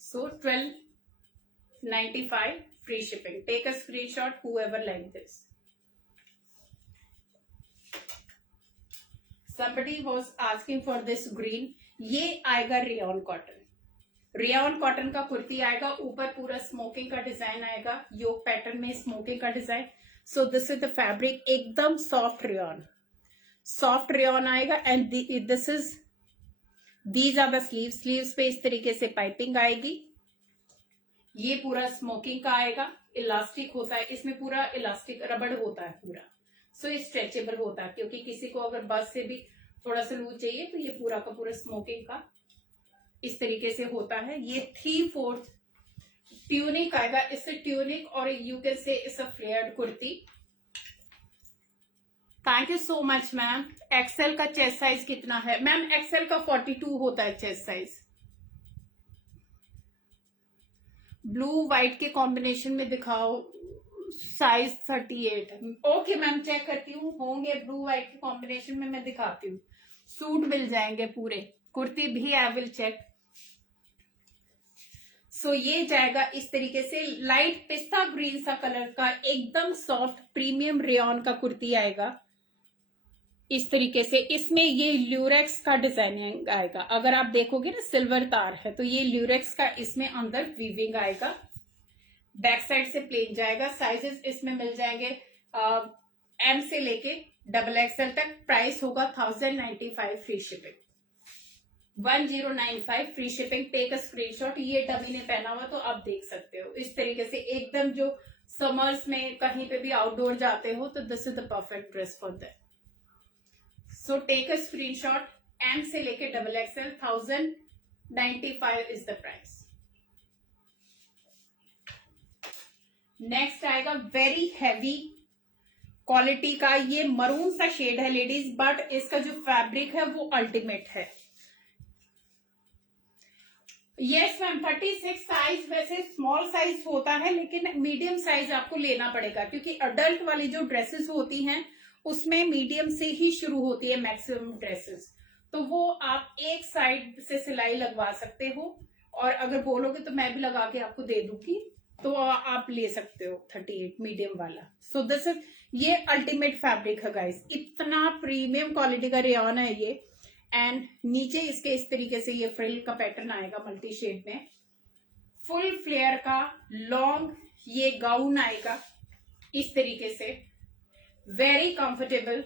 So 1295 free shipping. Take a screenshot whoever like this. Somebody was asking for this green. ये आएगा रेयॉन कॉटन। रेयॉन कॉटन का कुर्ती आएगा, ऊपर पूरा स्मोकिंग का डिजाइन आएगा, योक पैटर्न में स्मोकिंग का design. So this is the fabric, एकदम सॉफ्ट रेयॉन, सॉफ्ट रेयॉन आएगा। And this is, these are the sleeve. Sleeves पे इस तरीके से पाइपिंग आएगी। ये पूरा स्मोकिंग का आएगा, इलास्टिक होता है इसमें, पूरा इलास्टिक रबड़ होता है पूरा। सो ये स्ट्रेचेबल होता है, क्योंकि किसी को अगर बस से भी थोड़ा सा लूज चाहिए तो ये पूरा का पूरा स्मोकिंग का इस तरीके से होता है। ये 3/4 ट्यूनिक आएगा, इससे ट्यूनिक और you can say it's a flared kurti. Thank you so much ma'am. XL का चेस्ट साइज कितना है मैम? एक्सेल का 42 होता है चेस्ट साइज। ब्लू व्हाइट के कॉम्बिनेशन में दिखाओ, साइज 38। ओके मैम, चेक करती हूँ, होंगे ब्लू व्हाइट के कॉम्बिनेशन में, मैं दिखाती हूँ। सूट मिल जाएंगे पूरे, कुर्ती भी आई विल चेक। सो ये जाएगा इस तरीके से, लाइट पिस्ता ग्रीन सा कलर का, एकदम सॉफ्ट प्रीमियम रेयॉन का कुर्ती आएगा इस तरीके से। इसमें ये ल्यूरेक्स का डिजाइनिंग आएगा, अगर आप देखोगे ना सिल्वर तार है, तो ये ल्यूरेक्स का इसमें अंदर वीविंग आएगा। बैक साइड से प्लेन जाएगा। साइजेस इसमें मिल जाएंगे एम से लेके डबल एक्सएल तक। प्राइस होगा 1095 free shipping, 1095 free shipping. Take a screenshot. ये डमी ने पहना हुआ तो आप देख सकते हो इस तरीके से, एकदम जो समर्स में कहीं पे भी आउटडोर जाते हो तो this is the perfect dress for that. So take a screenshot. M से लेके double XL, 1095 is the price. Next आएगा वेरी हैवी क्वालिटी का, ये मरून सा शेड है लेडीज, बट इसका जो फैब्रिक है वो अल्टीमेट है। यस मैम, 36 साइज वैसे स्मॉल साइज होता है, लेकिन मीडियम साइज आपको लेना पड़ेगा, क्योंकि अडल्ट वाली जो ड्रेसेस होती हैं उसमें मीडियम से ही शुरू होती है मैक्सिमम ड्रेसेस, तो वो आप एक साइड से सिलाई लगवा सकते हो, और अगर बोलोगे तो मैं भी लगा के आपको दे दूंगी, तो आप ले सकते हो 38 मीडियम वाला। सो दिस इज, ये अल्टीमेट फैब्रिक है गाइस, इतना प्रीमियम क्वालिटी का रेयॉन है ये। एंड नीचे इसके इस तरीके से ये फ्रिल का पैटर्न आएगा मल्टी शेड में, फुल फ्लेयर का लॉन्ग ये गाउन आएगा इस तरीके से, very comfortable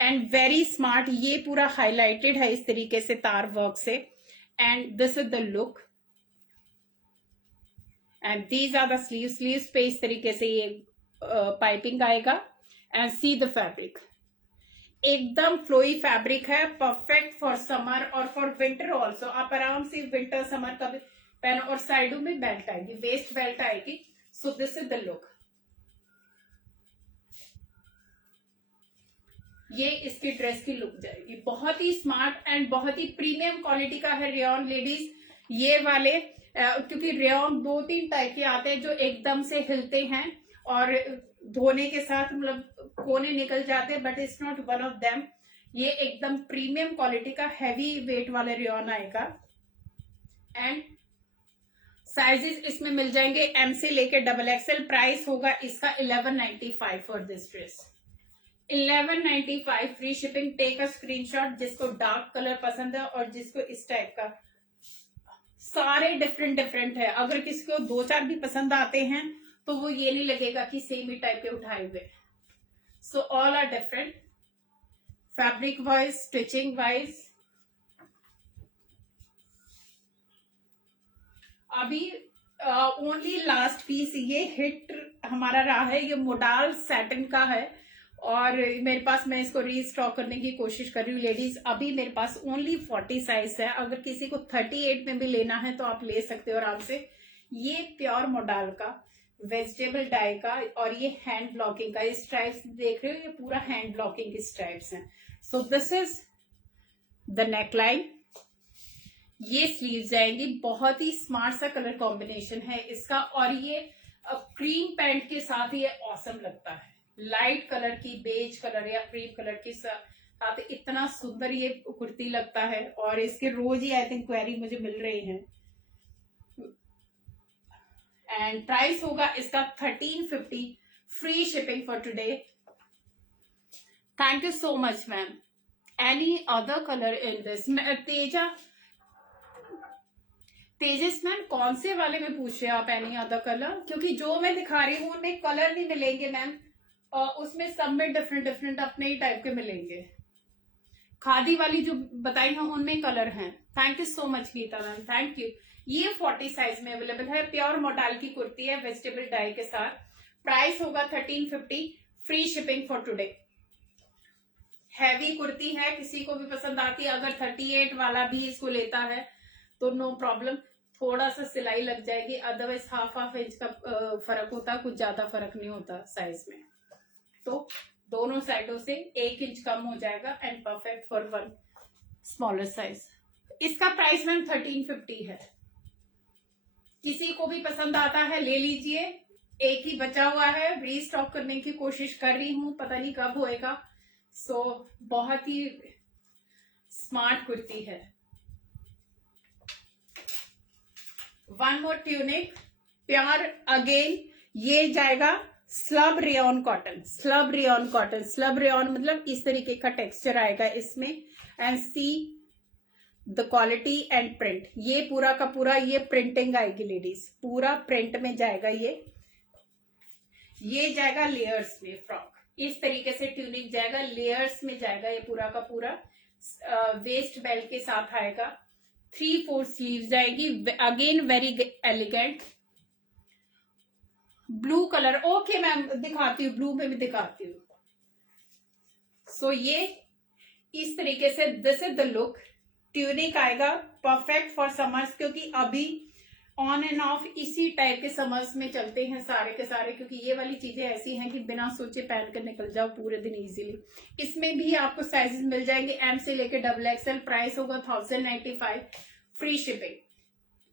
and very smart. ये पूरा हाईलाइटेड है इस तरीके से तार वर्क से, and this is the look. And these are the sleeves. Sleeves पे इस तरीके से ये पाइपिंग आएगा। एंड सी द फैब्रिक, एकदम फ्लोई फैब्रिक है, परफेक्ट फॉर समर और फॉर विंटर ऑल्सो। आप आराम से विंटर समर का भी पहनो, और साइडों में बेल्ट आएगी, वेस्ट बेल्ट आएगी। सो दिस इज द लुक। ये इसकी ड्रेस की लुक जाएगी, बहुत ही स्मार्ट एंड बहुत ही प्रीमियम क्वालिटी का है रेयॉन लेडीज। ये वाले क्योंकि रेयॉन 2-3 टाइप के आते हैं जो एकदम से हिलते हैं और धोने के साथ मतलब कोने निकल जाते हैं, but it's not one of them. ये एकदम प्रीमियम क्वालिटी का हैवी वेट वाले रेयॉन आएगा। एंड साइजेस इसमें मिल जाएंगे एम से लेके डबल एक्सएल। प्राइस होगा इसका 1195 for this dress, 1195 free shipping. Take a screenshot जिसको डार्क कलर पसंद है और जिसको इस टाइप का, सारे डिफरेंट डिफरेंट है। अगर किसी को दो चार भी पसंद आते हैं तो वो ये नहीं लगेगा कि सेम ही टाइप के उठाए हुए। So all are different, fabric wise, stitching wise. अभी ओनली लास्ट पीस ये हिट हमारा रहा है, ये मोडाल सैटिन का है और मेरे पास, मैं इसको रीस्टॉक करने की कोशिश कर रही हूँ लेडीज। अभी मेरे पास ओनली 40 साइज है, अगर किसी को 38 में भी लेना है तो आप ले सकते हो आराम से। ये प्योर मोडाल का वेजिटेबल डाई का और ये हैंड ब्लॉकिंग का स्ट्राइप्स देख रहे हो, ये पूरा हैंड ब्लॉकिंग की स्ट्राइप्स हैं। सो दिस इज द नेकलाइन, ये स्लीव जाएंगी। बहुत ही स्मार्ट सा कलर कॉम्बिनेशन है इसका और ये क्रीम पैंट के साथ ये ऑसम लगता है। लाइट कलर की बेज कलर या क्रीम कलर के साथ इतना सुंदर ये कुर्ती लगता है और इसके रोज ही आई थिंक क्वेरी मुझे मिल रही हैं। एंड प्राइस होगा इसका 1350 free shipping for today. Thank you so much ma'am. Any other colour in this? Tejas ma'am कौन से वाले में पूछ रहे हैं आप? Any other colour? क्योंकि जो मैं दिखा रही हूँ उनमें कलर नहीं मिलेंगे मैम, उसमें सब में डिफरेंट डिफरेंट अपने ही टाइप के मिलेंगे। खादी वाली जो बताई हैं उनमें कलर हैं। Thank you so much Geeta ma'am, thank you. ये 40 साइज में अवेलेबल है, प्योर मोडाल की कुर्ती है वेजिटेबल डाई के साथ। प्राइस होगा 1350 free shipping for today. Heavy kurti है, किसी को भी पसंद आती है। अगर 38 वाला भी इसको लेता है तो नो प्रॉब्लम, थोड़ा सा सिलाई लग जाएगी, अदरवाइज हाफ इंच का फर्क होता है, कुछ ज्यादा फर्क नहीं होता साइज में। तो दोनों साइडों से 1 इंच कम हो जाएगा and perfect for one smaller size. इसका प्राइस मैम 1350 है। किसी को भी पसंद आता है ले लीजिए, एक ही बचा हुआ है, रीस्टॉक करने की कोशिश कर रही हूं, पता नहीं कब होएगा। सो बहुत ही स्मार्ट कुर्ती है। One more tunic, pure again, ये जाएगा slub rayon cotton. Slub rayon cotton, slub rayon मतलब इस तरीके का टेक्सचर आएगा इसमें। And see the quality and print, ये पूरा का पूरा ये प्रिंटिंग आएगी लेडीज, पूरा प्रिंट में जाएगा ये जाएगा लेयर्स में। फ्रॉक इस तरीके से ट्यूनिक जाएगा, लेयर्स में जाएगा ये पूरा का पूरा। वेस्ट बेल्ट के साथ आएगा, 3/4 स्लीव जाएगी। Again very elegant. Blue colour, okay ma'am दिखाती हूँ, ब्लू में भी दिखाती हूँ। सो ये इस तरीके से this is the look. Tunic आएगा, परफेक्ट फॉर समर्स, क्योंकि अभी ऑन एंड ऑफ इसी टाइप के समर्स में चलते हैं सारे के सारे, क्योंकि ये वाली चीजें ऐसी हैं कि बिना सोचे पहन कर निकल जाओ पूरे दिन इजीली। इसमें भी आपको साइजेस मिल जाएंगे एम से लेके XXL। प्राइस होगा 1095 फ्री शिपिंग।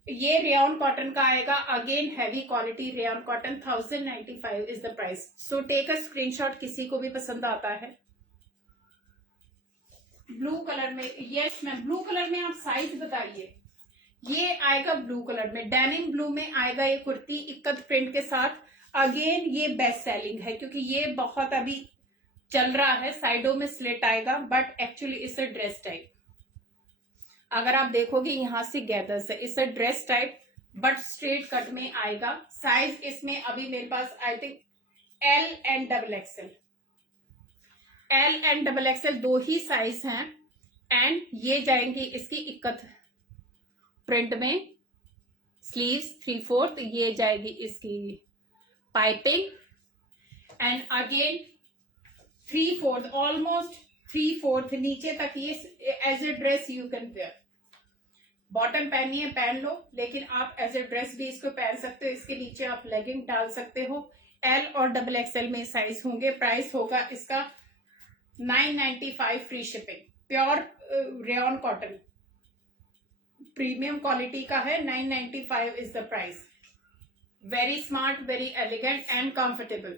ये रेयन कॉटन का आएगा, again heavy quality rayon cotton. 1095 is the price. So take a screenshot किसी को भी पसंद आता है। ब्लू कलर में, यस मैम ब्लू कलर में आप साइज बताइए। ये आएगा ब्लू कलर में, डेनिम ब्लू में आएगा ये कुर्ती इक्कत प्रिंट के साथ। अगेन ये बेस्ट सेलिंग है क्योंकि ये बहुत अभी चल रहा है। साइडों में स्लिट आएगा but actually it's a dress type. अगर आप देखोगे यहां से गैदर्स है, it's a dress type but straight cut में आएगा। साइज इसमें अभी मेरे पास I think L and XXL, L and XXL दो ही साइज हैं। एंड ये जाएंगी इसकी इक्कत प्रिंट में, स्लीव्स 3/4, ये जाएगी इसकी पाइपिंग एंड अगेन 3/4, ऑलमोस्ट 3/4 नीचे तक ये as a dress you can wear. Bottom पहनी है पहन लो, लेकिन आप एज ए ड्रेस भी इसको पहन सकते हो। इसके नीचे आप लेगिंग डाल सकते हो। L और XXL में साइज होंगे। प्राइस होगा इसका 995 free shipping. Pure rayon cotton premium quality का है। 995 is the price. Very smart, very elegant and comfortable.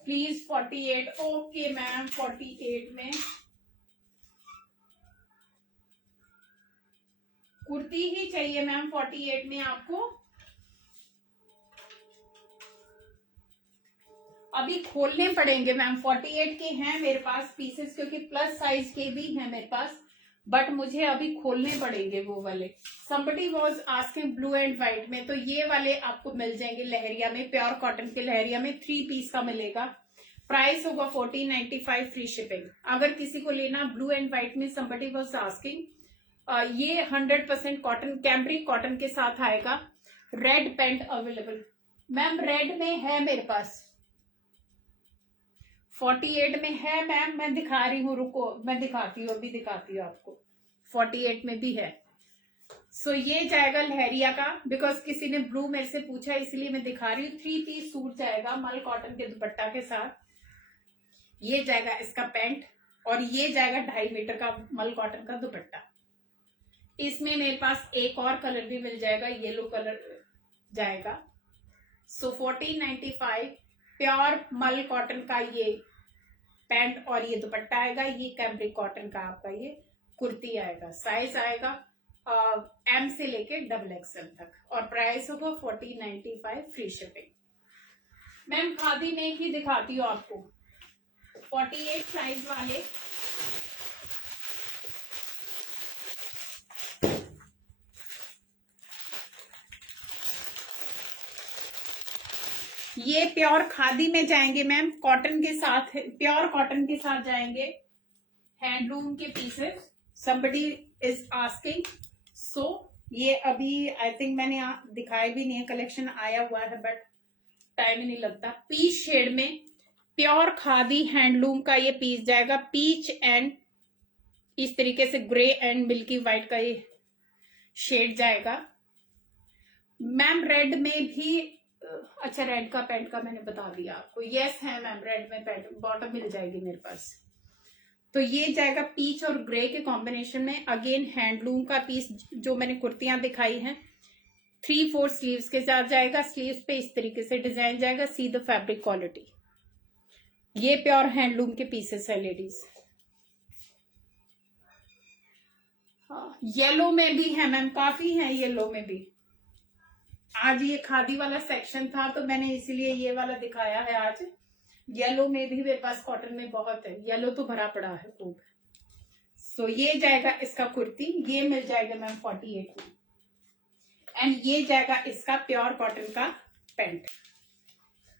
Please 48, okay ma'am 48 में कुर्ती ही चाहिए मैम। 48 में आपको अभी खोलने पड़ेंगे मैम। 48 के हैं मेरे पास पीसेस, क्योंकि प्लस साइज के भी हैं मेरे पास, बट मुझे अभी खोलने पड़ेंगे वो वाले। somebody was asking blue and white में, तो ये वाले आपको मिल जाएंगे लहरिया में, प्योर कॉटन के लहरिया में 3 पीस का मिलेगा। प्राइस होगा 1495 फ्री शिपिंग। अगर किसी को लेना ब्लू एंड व्हाइट में, somebody was asking, ये 100% कॉटन, कैम्ब्रिक कॉटन के साथ आएगा। Red pant available ma'am, red में है मेरे पास, 48 में है मैम, मैं दिखा रही हूँ, रुको मैं दिखाती हूँ, अभी दिखाती हूँ आपको। 48 में भी है। सो ये जाएगा लहरिया का, बिकॉज किसी ने ब्लू मेरे से पूछा इसलिए मैं दिखा रही हूँ। 3 पीस सूट जाएगा मल कॉटन के दुपट्टा के साथ। ये जाएगा इसका पैंट, और ये जाएगा 2.5 मीटर का मल कॉटन का दुपट्टा। इसमें मेरे पास एक और कलर भी मिल जाएगा, येलो कलर जाएगा। सो 1495 प्योर मल कॉटन का ये पैंट और ये दुपट्टा आएगा। ये कैम्ब्रिक कॉटन का आपका ये कुर्ती आएगा। साइज आएगा एम से लेके XXL तक, और प्राइस होगा 1495 फ्री शिपिंग। मैम खादी में ही दिखाती हूँ आपको 48 साइज वाले। ये प्योर खादी में जाएंगे मैम, कॉटन के साथ, प्योर कॉटन के साथ जाएंगे, हैंडलूम के pieces. somebody is asking, so ये अभी आई थिंक मैंने दिखाया भी नहीं है, कलेक्शन आया हुआ है बट टाइम ही नहीं लगता। पीच शेड में प्योर खादी हैंडलूम का ये पीस जाएगा, पीच एंड इस तरीके से ग्रे एंड मिल्की व्हाइट का ये शेड जाएगा मैम। रेड में भी, अच्छा रेड का पैंट का मैंने बता दिया आपको। यस है मैम, रेड में पैंट बॉटम मिल जाएगी मेरे पास। तो ये जाएगा पीच और ग्रे के कॉम्बिनेशन में। अगेन हैंडलूम का पीस जो मैंने कुर्तियां दिखाई हैं, 3/4 स्लीव्स के साथ जाएगा। स्लीव्स पे इस तरीके से डिजाइन जाएगा। सी द फैब्रिक क्वालिटी। ये प्योर हैंडलूम के पीसेस है लेडीज। हाँ, येलो में भी है मैम, काफी है येलो में भी। आज ये खादी वाला सेक्शन था तो मैंने इसीलिए ये वाला दिखाया है आज। येलो में भी मेरे पास कॉटन में बहुत है, येलो तो भरा पड़ा है खूब। सो ये जाएगा इसका कुर्ती, ये मिल जाएगा मैम 48 में। एंड ये जाएगा इसका प्योर कॉटन का पैंट,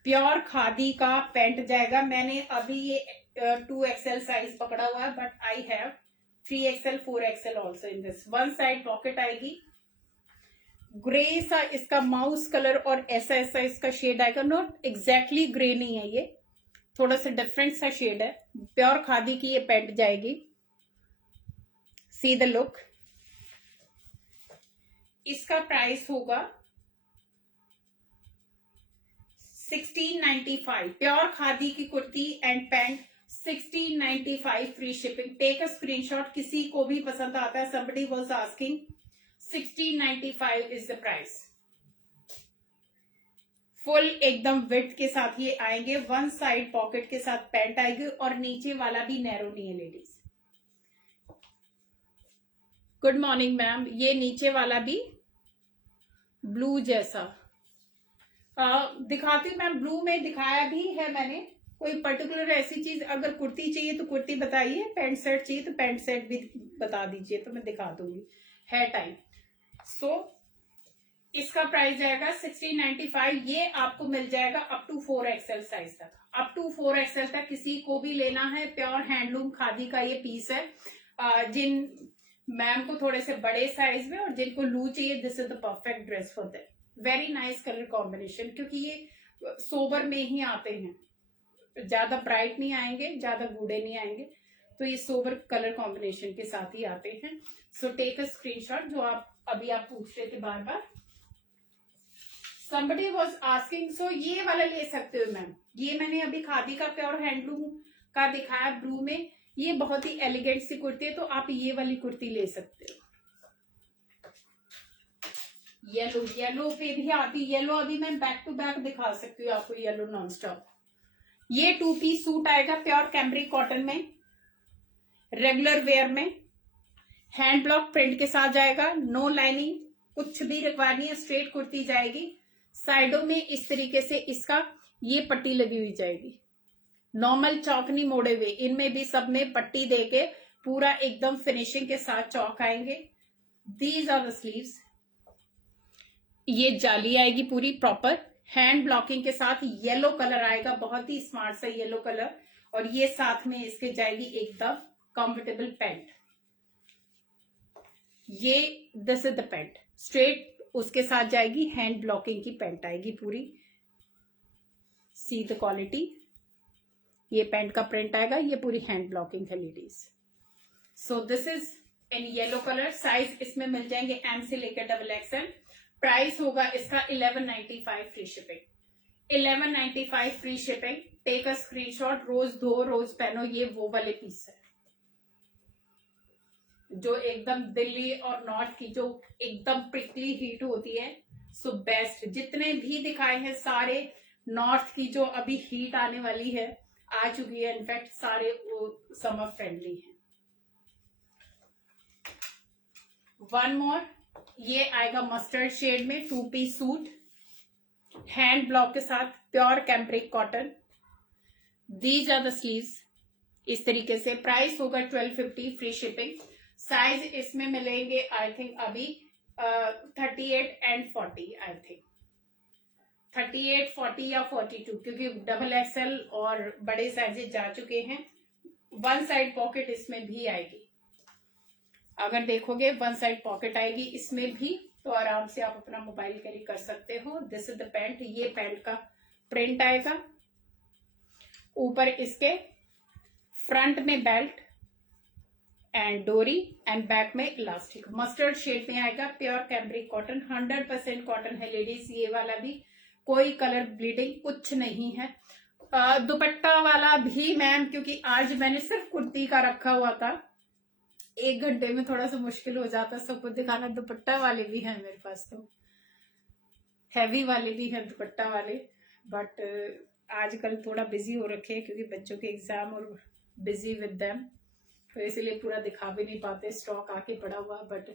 प्योर खादी का पैंट जाएगा। मैंने अभी ये 2XL साइज पकड़ा हुआ है, but I have 3XL 4XL also in this. One side pocket आएगी, ग्रे सा इसका माउस कलर, और ऐसा ऐसा इसका शेड आएगा। नॉट एग्जैक्टली ग्रे नहीं है ये, थोड़ा सा डिफरेंट सा शेड है। प्योर खादी की ये पैंट जाएगी। See the look. इसका प्राइस होगा 1695। प्योर खादी की kurti and pant 1695 free shipping. Take a screenshot, किसी को भी पसंद आता है। somebody was asking, 1695 is the price। Full एकदम विड्थ के साथ ये आएंगे। वन साइड पॉकेट के साथ पैंट आएगी, और नीचे वाला भी नैरो नहीं है लेडीज। Good morning ma'am. ये नीचे वाला भी ब्लू जैसा दिखाती हूँ मैम। ब्लू में दिखाया भी है मैंने। कोई पर्टिकुलर ऐसी चीज, अगर कुर्ती चाहिए तो कुर्ती बताइए, पैंट सेट चाहिए तो पैंट सेट भी बता दीजिए, तो मैं दिखा दूंगी, है टाइम। सो इसका प्राइस जाएगा 1695। ये आपको मिल जाएगा अप टू 4XL साइज तक। अप टू 4XL तक किसी को भी लेना है। प्योर हैंडलूम खादी का ये पीस है। जिन मैम को थोड़े से बड़े साइज में और जिनको लू चाहिए, this is the perfect dress for that. Very nice colour combination, क्योंकि ये सोबर में ही आते हैं, ज्यादा ब्राइट नहीं आएंगे, ज्यादा गूढ़े नहीं आएंगे, तो ये सोबर कलर कॉम्बिनेशन के साथ ही आते हैं। सो टेक अ स्क्रीनशॉट, जो अभी आप पूछ रहे थे बार बार। somebody was asking, so ये वाला ले सकते हो मैम। ये मैंने अभी खादी का प्योर हैंडलूम का दिखाया ब्लू में। ये बहुत ही एलिगेंट सी कुर्ती है, तो आप ये वाली कुर्ती ले सकते हो। येलो पे भी आती, येलो अभी मैं बैक टू बैक दिखा सकती हूँ आपको, येलो नॉन स्टॉप। ये 2 पीस सूट आएगा प्योर कैम्ब्रिक कॉटन में, रेगुलर वेयर में, हैंड ब्लॉक प्रिंट के साथ जाएगा। नो लाइनिंग, कुछ भी रिक्वायर नहीं है, स्ट्रेट कुर्ती जाएगी। साइडों में इस तरीके से इसका ये पट्टी लगी हुई जाएगी, नॉर्मल चौक नहीं मोड़े हुए, इनमें भी सब में पट्टी देके पूरा एकदम फिनिशिंग के साथ चौक आएंगे। These are the sleeves. ये जाली आएगी पूरी प्रॉपर, हैंड ब्लॉकिंग के साथ येलो कलर आएगा, बहुत ही स्मार्ट सा येलो कलर, और ये साथ में इसके जाएगी एकदम कंफर्टेबल पैंट। ये this is the pant straight, उसके साथ जाएगी हैंड ब्लॉकिंग की पैंट आएगी पूरी। सी द क्वालिटी, ये पैंट का प्रिंट आएगा, ये पूरी हैंड ब्लॉकिंग है ladies. So this is in yellow colour. Size इसमें मिल जाएंगे एम से लेकर XXL। प्राइस होगा इसका 1195 free shipping, 1195 free shipping. Take a screenshot, रोज धो रोज पहनो, ये वो वाले पीस है जो एकदम दिल्ली और नॉर्थ की जो एकदम प्रिकली हीट होती है। सो बेस्ट, जितने भी दिखाए हैं सारे नॉर्थ की जो अभी हीट आने वाली है, आ चुकी है, इनफैक्ट सारे वो समर फ्रेंडली हैं। वन मोर, ये आएगा मस्टर्ड शेड में, 2 पीस सूट, हैंड ब्लॉक के साथ, pure cambric cotton. These are the sleeves, इस तरीके से। प्राइस होगा 1250 फ्री शिपिंग। साइज इसमें मिलेंगे आई थिंक अभी 38 and 40, आई थिंक 38, 40 या 42, क्योंकि XXL और बड़े साइजेस जा चुके हैं। वन साइड पॉकेट इसमें भी आएगी, अगर देखोगे वन साइड पॉकेट आएगी इसमें भी, तो आराम से आप अपना मोबाइल कैरी कर सकते हो। दिस इज द पैंट, ये पैंट का प्रिंट आएगा, ऊपर इसके फ्रंट में बेल्ट एंड डोरी एंड बैक में इलास्टिक। मस्टर्ड शेड में आएगा, प्योर कैम्ब्रिक कॉटन, 100% कॉटन है लेडीज। ये वाला भी कोई कलर ब्लीडिंग कुछ नहीं है। दुपट्टा वाला भी मैम, क्योंकि आज मैंने सिर्फ कुर्ती का रखा हुआ था, 1 घंटे में थोड़ा सा मुश्किल हो जाता सबको दिखाना। दुपट्टा वाले भी हैं मेरे पास, तो हैवी वाले भी हैं दुपट्टा वाले, बट आजकल थोड़ा बिजी हो रखे हैं क्योंकि बच्चों के एग्जाम और बिजी विद देम, तो इसलिए पूरा दिखा भी नहीं पाते। स्टॉक आके पड़ा हुआ, बट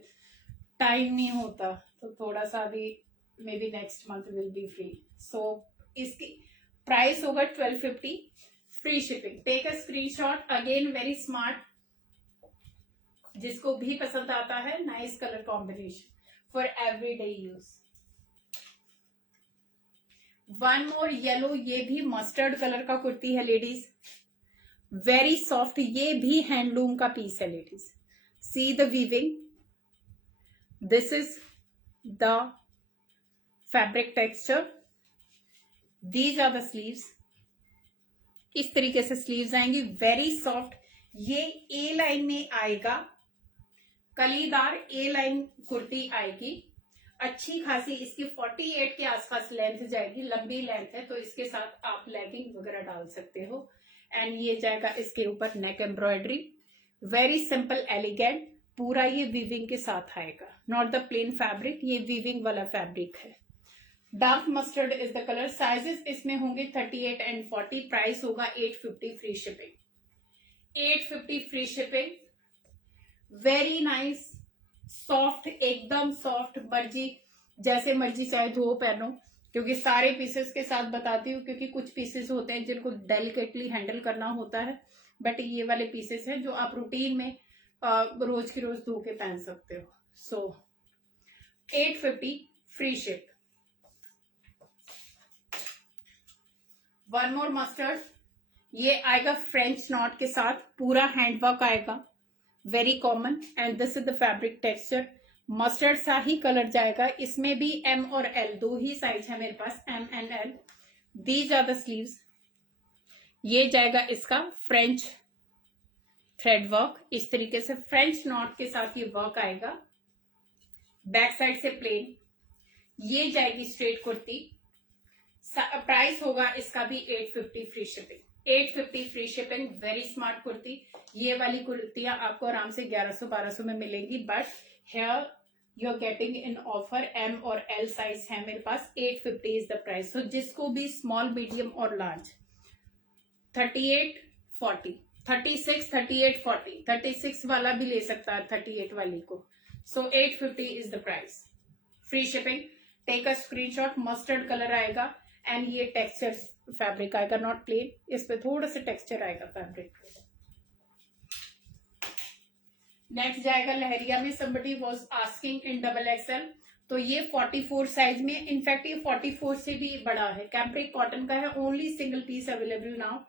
टाइम नहीं होता, तो थोड़ा सा अभी maybe next month will be free. So इसकी प्राइस होगा 1250 free shipping. Take a screenshot, again very smart, जिसको भी पसंद आता है, nice colour combination for everyday use. One more yellow, ये भी मस्टर्ड कलर का कुर्ती है लेडीज, वेरी सॉफ्ट, ये भी हैंडलूम का पीस है ladies. See the weaving, this is the fabric texture, these are the sleeves. इस तरीके से स्लीव्स आएंगी, वेरी सॉफ्ट। ये ए लाइन में आएगा, कलीदार ए लाइन कुर्ती आएगी, अच्छी खासी। इसकी 48 के आसपास लेंथ जाएगी, लंबी लेंथ है, तो इसके साथ आप लेगिंग वगैरह डाल सकते हो। एंड ये जाएगा इसके ऊपर नेक एम्ब्रॉयडरी, वेरी सिंपल एलिगेंट, पूरा ये वीविंग के साथ आएगा, नॉट द प्लेन फैब्रिक, ये वीविंग वाला फैब्रिक है। Dark mustard is the colour. Sizes इसमें होंगे 38 and 40। प्राइस होगा 850 free shipping, 850 free shipping. Very nice, soft, एकदम सॉफ्ट, मर्जी जैसे मर्जी चाहे धो पहनो, क्योंकि सारे पीसेस के साथ बताती हूँ, क्योंकि कुछ पीसेस होते हैं जिनको डेलिकेटली हैंडल करना होता है, बट ये वाले पीसेस हैं जो आप रूटीन में रोज की रोज धो के पहन सकते हो। सो 850 free ship. One more mustard, ये आएगा फ्रेंच नॉट के साथ, पूरा हैंडवर्क आएगा, very common, and this is the fabric texture. Mustard सा ही कलर जाएगा, इसमें भी एम और एल, 2 ही साइज है मेरे पास, M and L. These are the sleeves. ये जाएगा इसका फ्रेंच थ्रेड वर्क, इस तरीके से फ्रेंच नॉट के साथ ये वर्क आएगा, बैक साइड से प्लेन। ये जाएगी स्ट्रेट कुर्ती। प्राइस होगा इसका भी 850 free shipping, 850 free shipping. Very smart kurti, ये वाली कुर्तियां आपको आराम से 1100-1200 में मिलेंगी, but here you are getting in offer, M और एल साइज है मेरे पास, 850 इज द प्राइस। सो जिसको भी स्मॉल, मीडियम और लार्ज, 38, 40, 36, 38, 40, 36 वाला भी ले सकता है 38 वाली को। So 850 is the price, free shipping. Take a screenshot, mustard colour आएगा, एंड ये टेक्सचर फैब्रिक आएगा, नॉट प्लेन। इस पे थोड़ा सा टेक्सचर आएगा फैब्रिक। नेक्स्ट जाएगा लहरिया में। somebody was asking in XXL, तो ये 44 साइज में, इनफैक्ट ये 44 से भी बड़ा है। कैम्ब्रिक कॉटन का है, only single piece available now.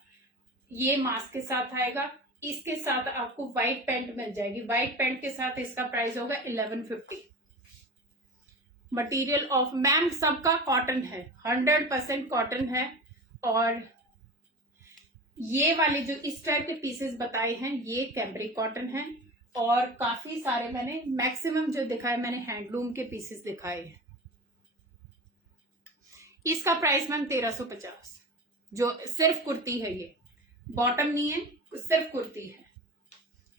ये मास्क के साथ आएगा। इसके साथ आपको व्हाइट पैंट मिल जाएगी। व्हाइट पैंट के साथ इसका प्राइस होगा 1150। मटेरियल ऑफ मैम सबका कॉटन है, 100% कॉटन है। और ये वाले जो इस टाइप के पीसेस बताए हैं ये कैम्ब्रिक कॉटन है। और काफी सारे मैंने, मैक्सिमम जो दिखाए मैंने हैंडलूम के पीसेस दिखाए हैं। इसका प्राइस मैम 1350, जो सिर्फ कुर्ती है, ये बॉटम नहीं है, सिर्फ कुर्ती है।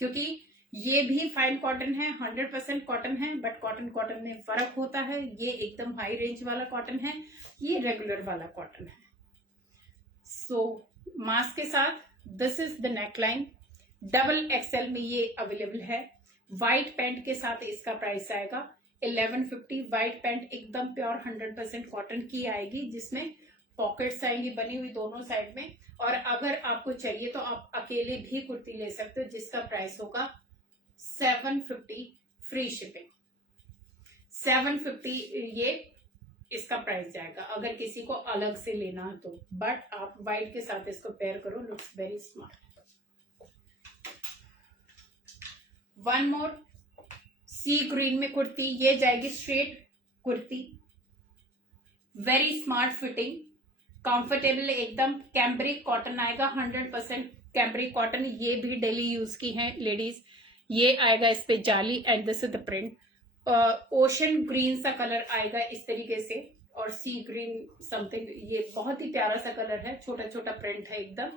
क्योंकि ये भी फाइन कॉटन है, 100% कॉटन है, बट कॉटन में फर्क होता है। ये एकदम हाई रेंज वाला कॉटन है, ये रेगुलर वाला कॉटन है। सो मास्क के साथ this is the neckline. XXL में ये अवेलेबल है। व्हाइट पैंट के साथ इसका प्राइस आएगा 1150। व्हाइट पैंट एकदम प्योर 100% कॉटन की आएगी, जिसमें पॉकेट्स आएंगी बनी हुई दोनों साइड में। और अगर आपको चाहिए तो आप अकेले भी कुर्ती ले सकते हो, जिसका प्राइस होगा 750 फ्री शिपिंग। 750 ये इसका प्राइस जाएगा अगर किसी को अलग से लेना है तो। बट आप व्हाइट के साथ इसको पेयर करो, looks very smart. One more sea green में कुर्ती, ये जाएगी straight kurti, very smart fitting, comfortable एकदम। कैम्ब्रिक कॉटन आएगा, 100% कैम्ब्रिक कॉटन। ये भी डेली यूज की है लेडीज। ये आएगा इस पे जाली and this is the print. Ocean green सा कलर आएगा इस तरीके से, और सी ग्रीन समथिंग, ये बहुत ही प्यारा सा कलर है, छोटा छोटा प्रिंट है एकदम।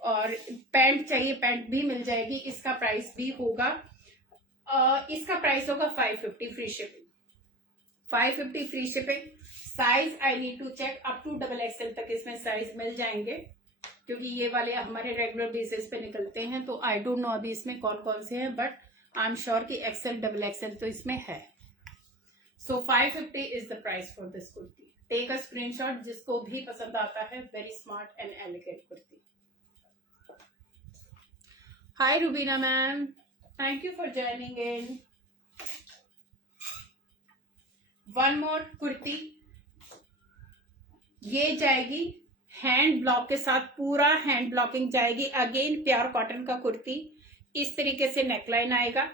और पैंट चाहिए, पैंट भी मिल जाएगी। इसका प्राइस भी होगा, इसका प्राइस होगा 550 free shipping. 550 free shipping. Size I need to check, up to XXL तक इसमें साइज मिल जाएंगे, क्योंकि ये वाले हमारे रेगुलर बेसिस पे निकलते हैं। तो आई डोंट नो अभी इसमें कौन कौन से हैं, बट आई एम श्योर कि XL XXL तो इसमें है। सो 550 is the price for this kurti. Take a screenshot, जिसको भी पसंद आता है। Very smart and elegant kurti. Hi Rubina ma'am, thank you for joining in. One more kurti, ये जाएगी हैंड ब्लॉक के साथ, पूरा हैंड ब्लॉकिंग जाएगी। अगेन प्योर कॉटन का कुर्ती, इस तरीके से नेकलाइन आएगा।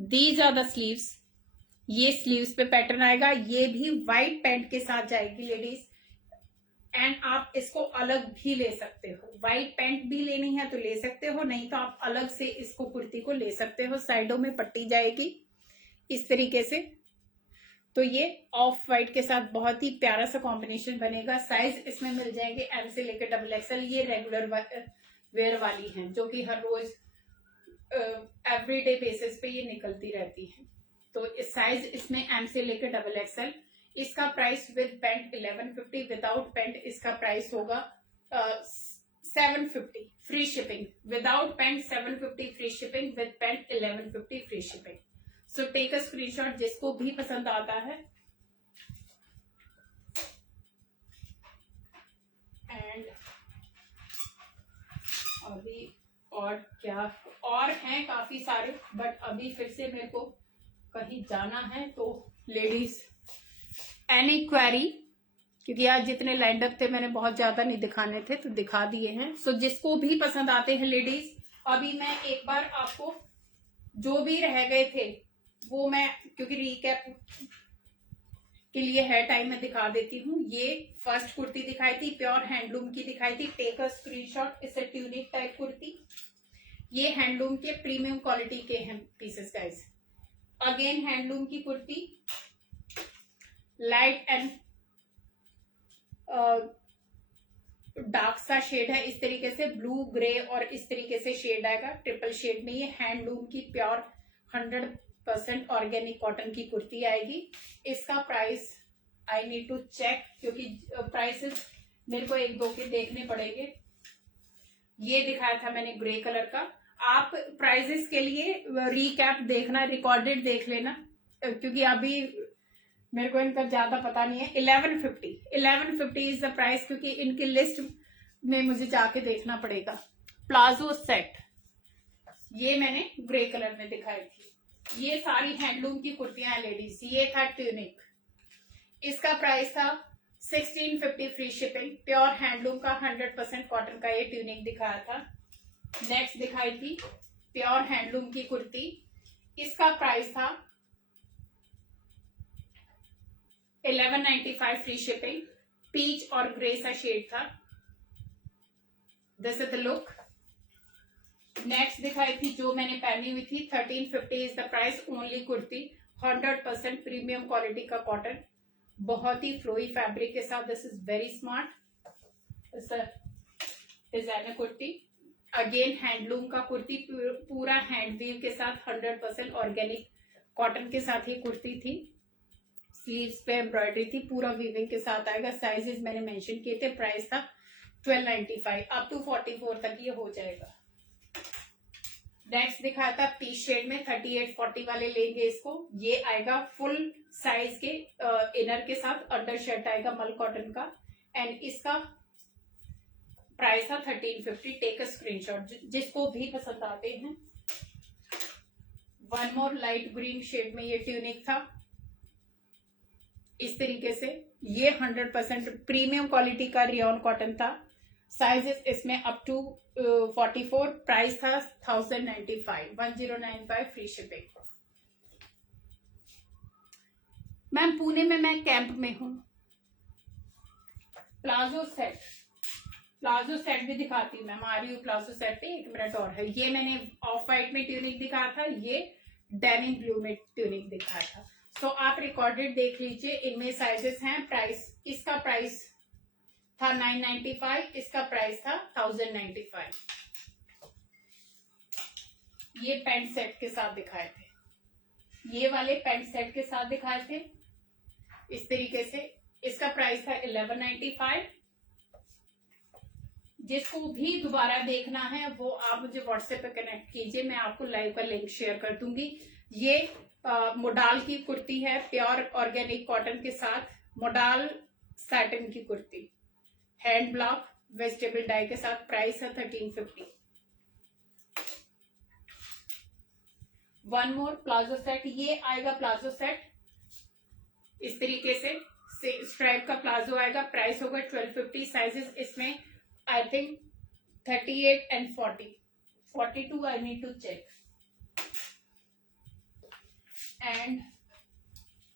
दीज आर द स्लीव्स, ये स्लीव्स पे पैटर्न आएगा। ये भी व्हाइट पैंट के साथ जाएगी लेडीज। एंड आप इसको अलग भी ले सकते हो, व्हाइट पैंट भी लेनी है तो ले सकते हो, नहीं तो आप अलग से इसको कुर्ती को ले सकते हो। साइडों में पट्टी जाएगी इस तरीके से। तो ये ऑफ व्हाइट के साथ बहुत ही प्यारा सा कॉम्बिनेशन बनेगा। साइज इसमें मिल जाएंगे M से लेकर XXL। ये रेगुलर वेयर वाली हैं, जो कि हर रोज एवरीडे बेसिस पे ये निकलती रहती हैं। तो इस साइज इसमें M से लेकर XXL। इसका price with pant 1150, without pant इसका प्राइस होगा 750 free shipping. Without pant 750 free shipping, with pant 1150 free shipping. So take a screenshot, जिसको भी पसंद आता है। एंड अभी और क्या, और हैं काफी सारे, बट अभी फिर से मेरे को कहीं जाना है, तो लेडीज एनी क्वेरी, क्योंकि आज जितने लाइंड अप थे मैंने बहुत ज्यादा नहीं दिखाने थे, तो दिखा दिए हैं। सो जिसको भी पसंद आते हैं लेडीज, अभी मैं एक बार आपको जो भी रह गए थे वो मैं, क्योंकि रिकैप के लिए है टाइम, मैं दिखा देती हूँ। ये फर्स्ट कुर्ती दिखाई थी, प्योर हैंडलूम की दिखाई थी। टेक अ स्क्रीनशॉट, इस ट्यूनिक टाइप कुर्ती। ये हैंडलूम के प्रीमियम क्वालिटी के हैं पीसेस गाइस। अगेन हैंडलूम की कुर्ती, लाइट एंड डार्क सा शेड है इस तरीके से, ब्लू ग्रे और इस तरीके से शेड आएगा, ट्रिपल शेड में। ये हैंडलूम की प्योर 100% ऑर्गेनिक कॉटन की कुर्ती आएगी। इसका price I need to check, क्योंकि प्राइसेस मेरे को एक दो के देखने पड़ेंगे। ये दिखाया था मैंने ग्रे कलर का। आप प्राइजेस के लिए रिकैप देखना, रिकॉर्डेड देख लेना, क्योंकि अभी मेरे को इनका ज्यादा पता नहीं है। 1150 इज द प्राइस, क्योंकि इनकी लिस्ट में मुझे जाके देखना पड़ेगा। प्लाजो सेट, ये मैंने ग्रे कलर में दिखाई थी। ये सारी हैंडलूम की कुर्तियां हैं लेडीज। ये था ट्यूनिक, इसका प्राइस था 1650 फ्री शिपिंग। प्योर हैंडलूम का 100% कॉटन का ये ट्यूनिक दिखाया था। नेक्स्ट दिखाई थी प्योर हैंडलूम की कुर्ती, इसका प्राइस था 1195 फ्री शिपिंग। पीच और ग्रे सा शेड था। This is the look. Next दिखाई थी जो मैंने पहनी हुई थी, 1350 is the price only kurti. 100% premium quality का कॉटन, बहुत ही फ्लोई फैब्रिक के साथ। This is very smart designer kurti. Again handloom का कुर्ती, पूरा हैंडवीव के साथ 100% ऑर्गेनिक कॉटन के साथ ही कुर्ती थी। स्लीव्स पे एम्ब्रॉयडरी थी, पूरा वीविंग के साथ आएगा। साइजेस मैंने मेंशन किए थे। प्राइस था 1295, अप टू 44 तक ये हो जाएगा। नेक्स्ट दिखाया था पीच शेड में, 3840 वाले लेंगे इसको। ये आएगा फुल साइज के इनर के साथ, अंडर शर्ट आएगा मल कॉटन का, एंड इसका प्राइस था 1350। टेक अ स्क्रीनशॉट जिसको भी पसंद आते हैं। One more light green shade में ये ट्यूनिक था इस तरीके से। ये 100% प्रीमियम क्वालिटी का रियॉन कॉटन था। साइजेस इसमें अप टू 44। प्राइस था 1095 फ्री शिपिंग। मैम पुणे में मैं कैंप में हूं। प्लाजो सेट भी दिखाती हूँ मैम, आ रही हूँ प्लाजो सेट पे, 1 मिनट और है। ये मैंने ऑफ वाइट में ट्यूनिक दिखाया था, ये डेनिम ब्लू में ट्यूनिक दिखाया था। सो आप रिकॉर्डेड देख लीजिए, इनमें साइजेस हैं। प्राइस, इसका प्राइस था 995, इसका प्राइस था 1095। ये पैंट सेट के साथ दिखाए थे, ये वाले पैंट सेट के साथ दिखाए थे इस तरीके से। इसका प्राइस था 1195। जिसको भी दोबारा देखना है वो आप मुझे व्हाट्सएप पे कनेक्ट कीजिए, मैं आपको लाइव का लिंक शेयर कर दूंगी। ये मोडाल की कुर्ती है, प्योर ऑर्गेनिक कॉटन के साथ। मोडाल सैटिन की kurti, hand block vegetable die के साथ। प्राइस है 1350। वन मोर प्लाजो सेट, ये आएगा प्लाजो सेट इस तरीके से, स्ट्राइप का प्लाजो आएगा। प्राइस होगा 1250। साइजेस इसमें I think 38 and 40, 42 I need to check. And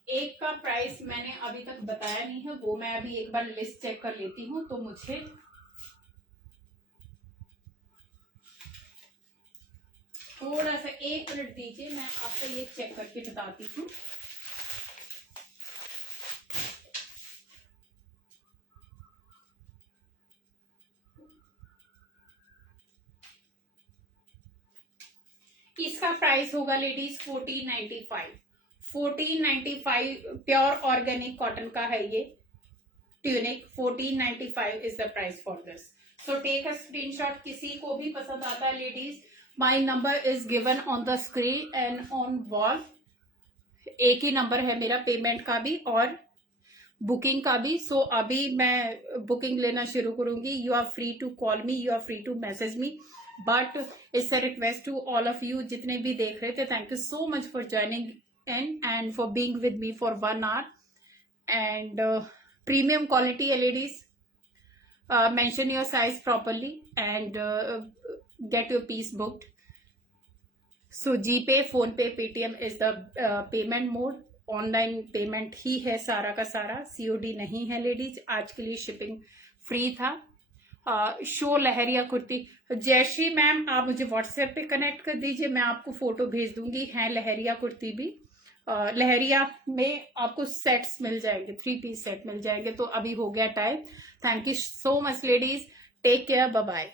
एक का प्राइस मैंने अभी तक बताया नहीं है, वो मैं अभी एक बार लिस्ट चेक कर लेती हूँ। तो मुझे थोड़ा सा 1 मिनट दीजिए, मैं आपको ये चेक करके बताती हूँ। इसका प्राइस होगा लेडीज 1495। 1495 प्योर ऑर्गेनिक कॉटन का है ये tunic. 1495 is the price for this. So take a screenshot. किसी को भी पसंद आता है ladies, my number is given on the screen and on wall. एक ही नंबर है मेरा, पेमेंट का भी और बुकिंग का भी। सो अभी मैं बुकिंग लेना शुरू करूंगी। You are free to call me, you are free to message me, but it's a request to all of you जितने भी देख रहे थे। Thank you so much for joining in and for being with me for 1 hour। And premium quality है ladies. Mention your size properly and get your piece booked. So GPay, PhonePe, Paytm is the payment mode. Online payment ही है सारा का सारा, सीओडी नहीं है लेडीज। आज के लिए शिपिंग फ्री था। शो लहरिया कुर्ती। जयश्री मैम आप मुझे व्हाट्सएप पे कनेक्ट कर दीजिए, मैं आपको फोटो भेज दूंगी। है लहरिया कुर्ती भी। लहरिया में आपको सेट्स मिल जाएंगे, 3 पीस सेट मिल जाएंगे। तो अभी हो गया time. Thank you so much ladies, take care, bye bye.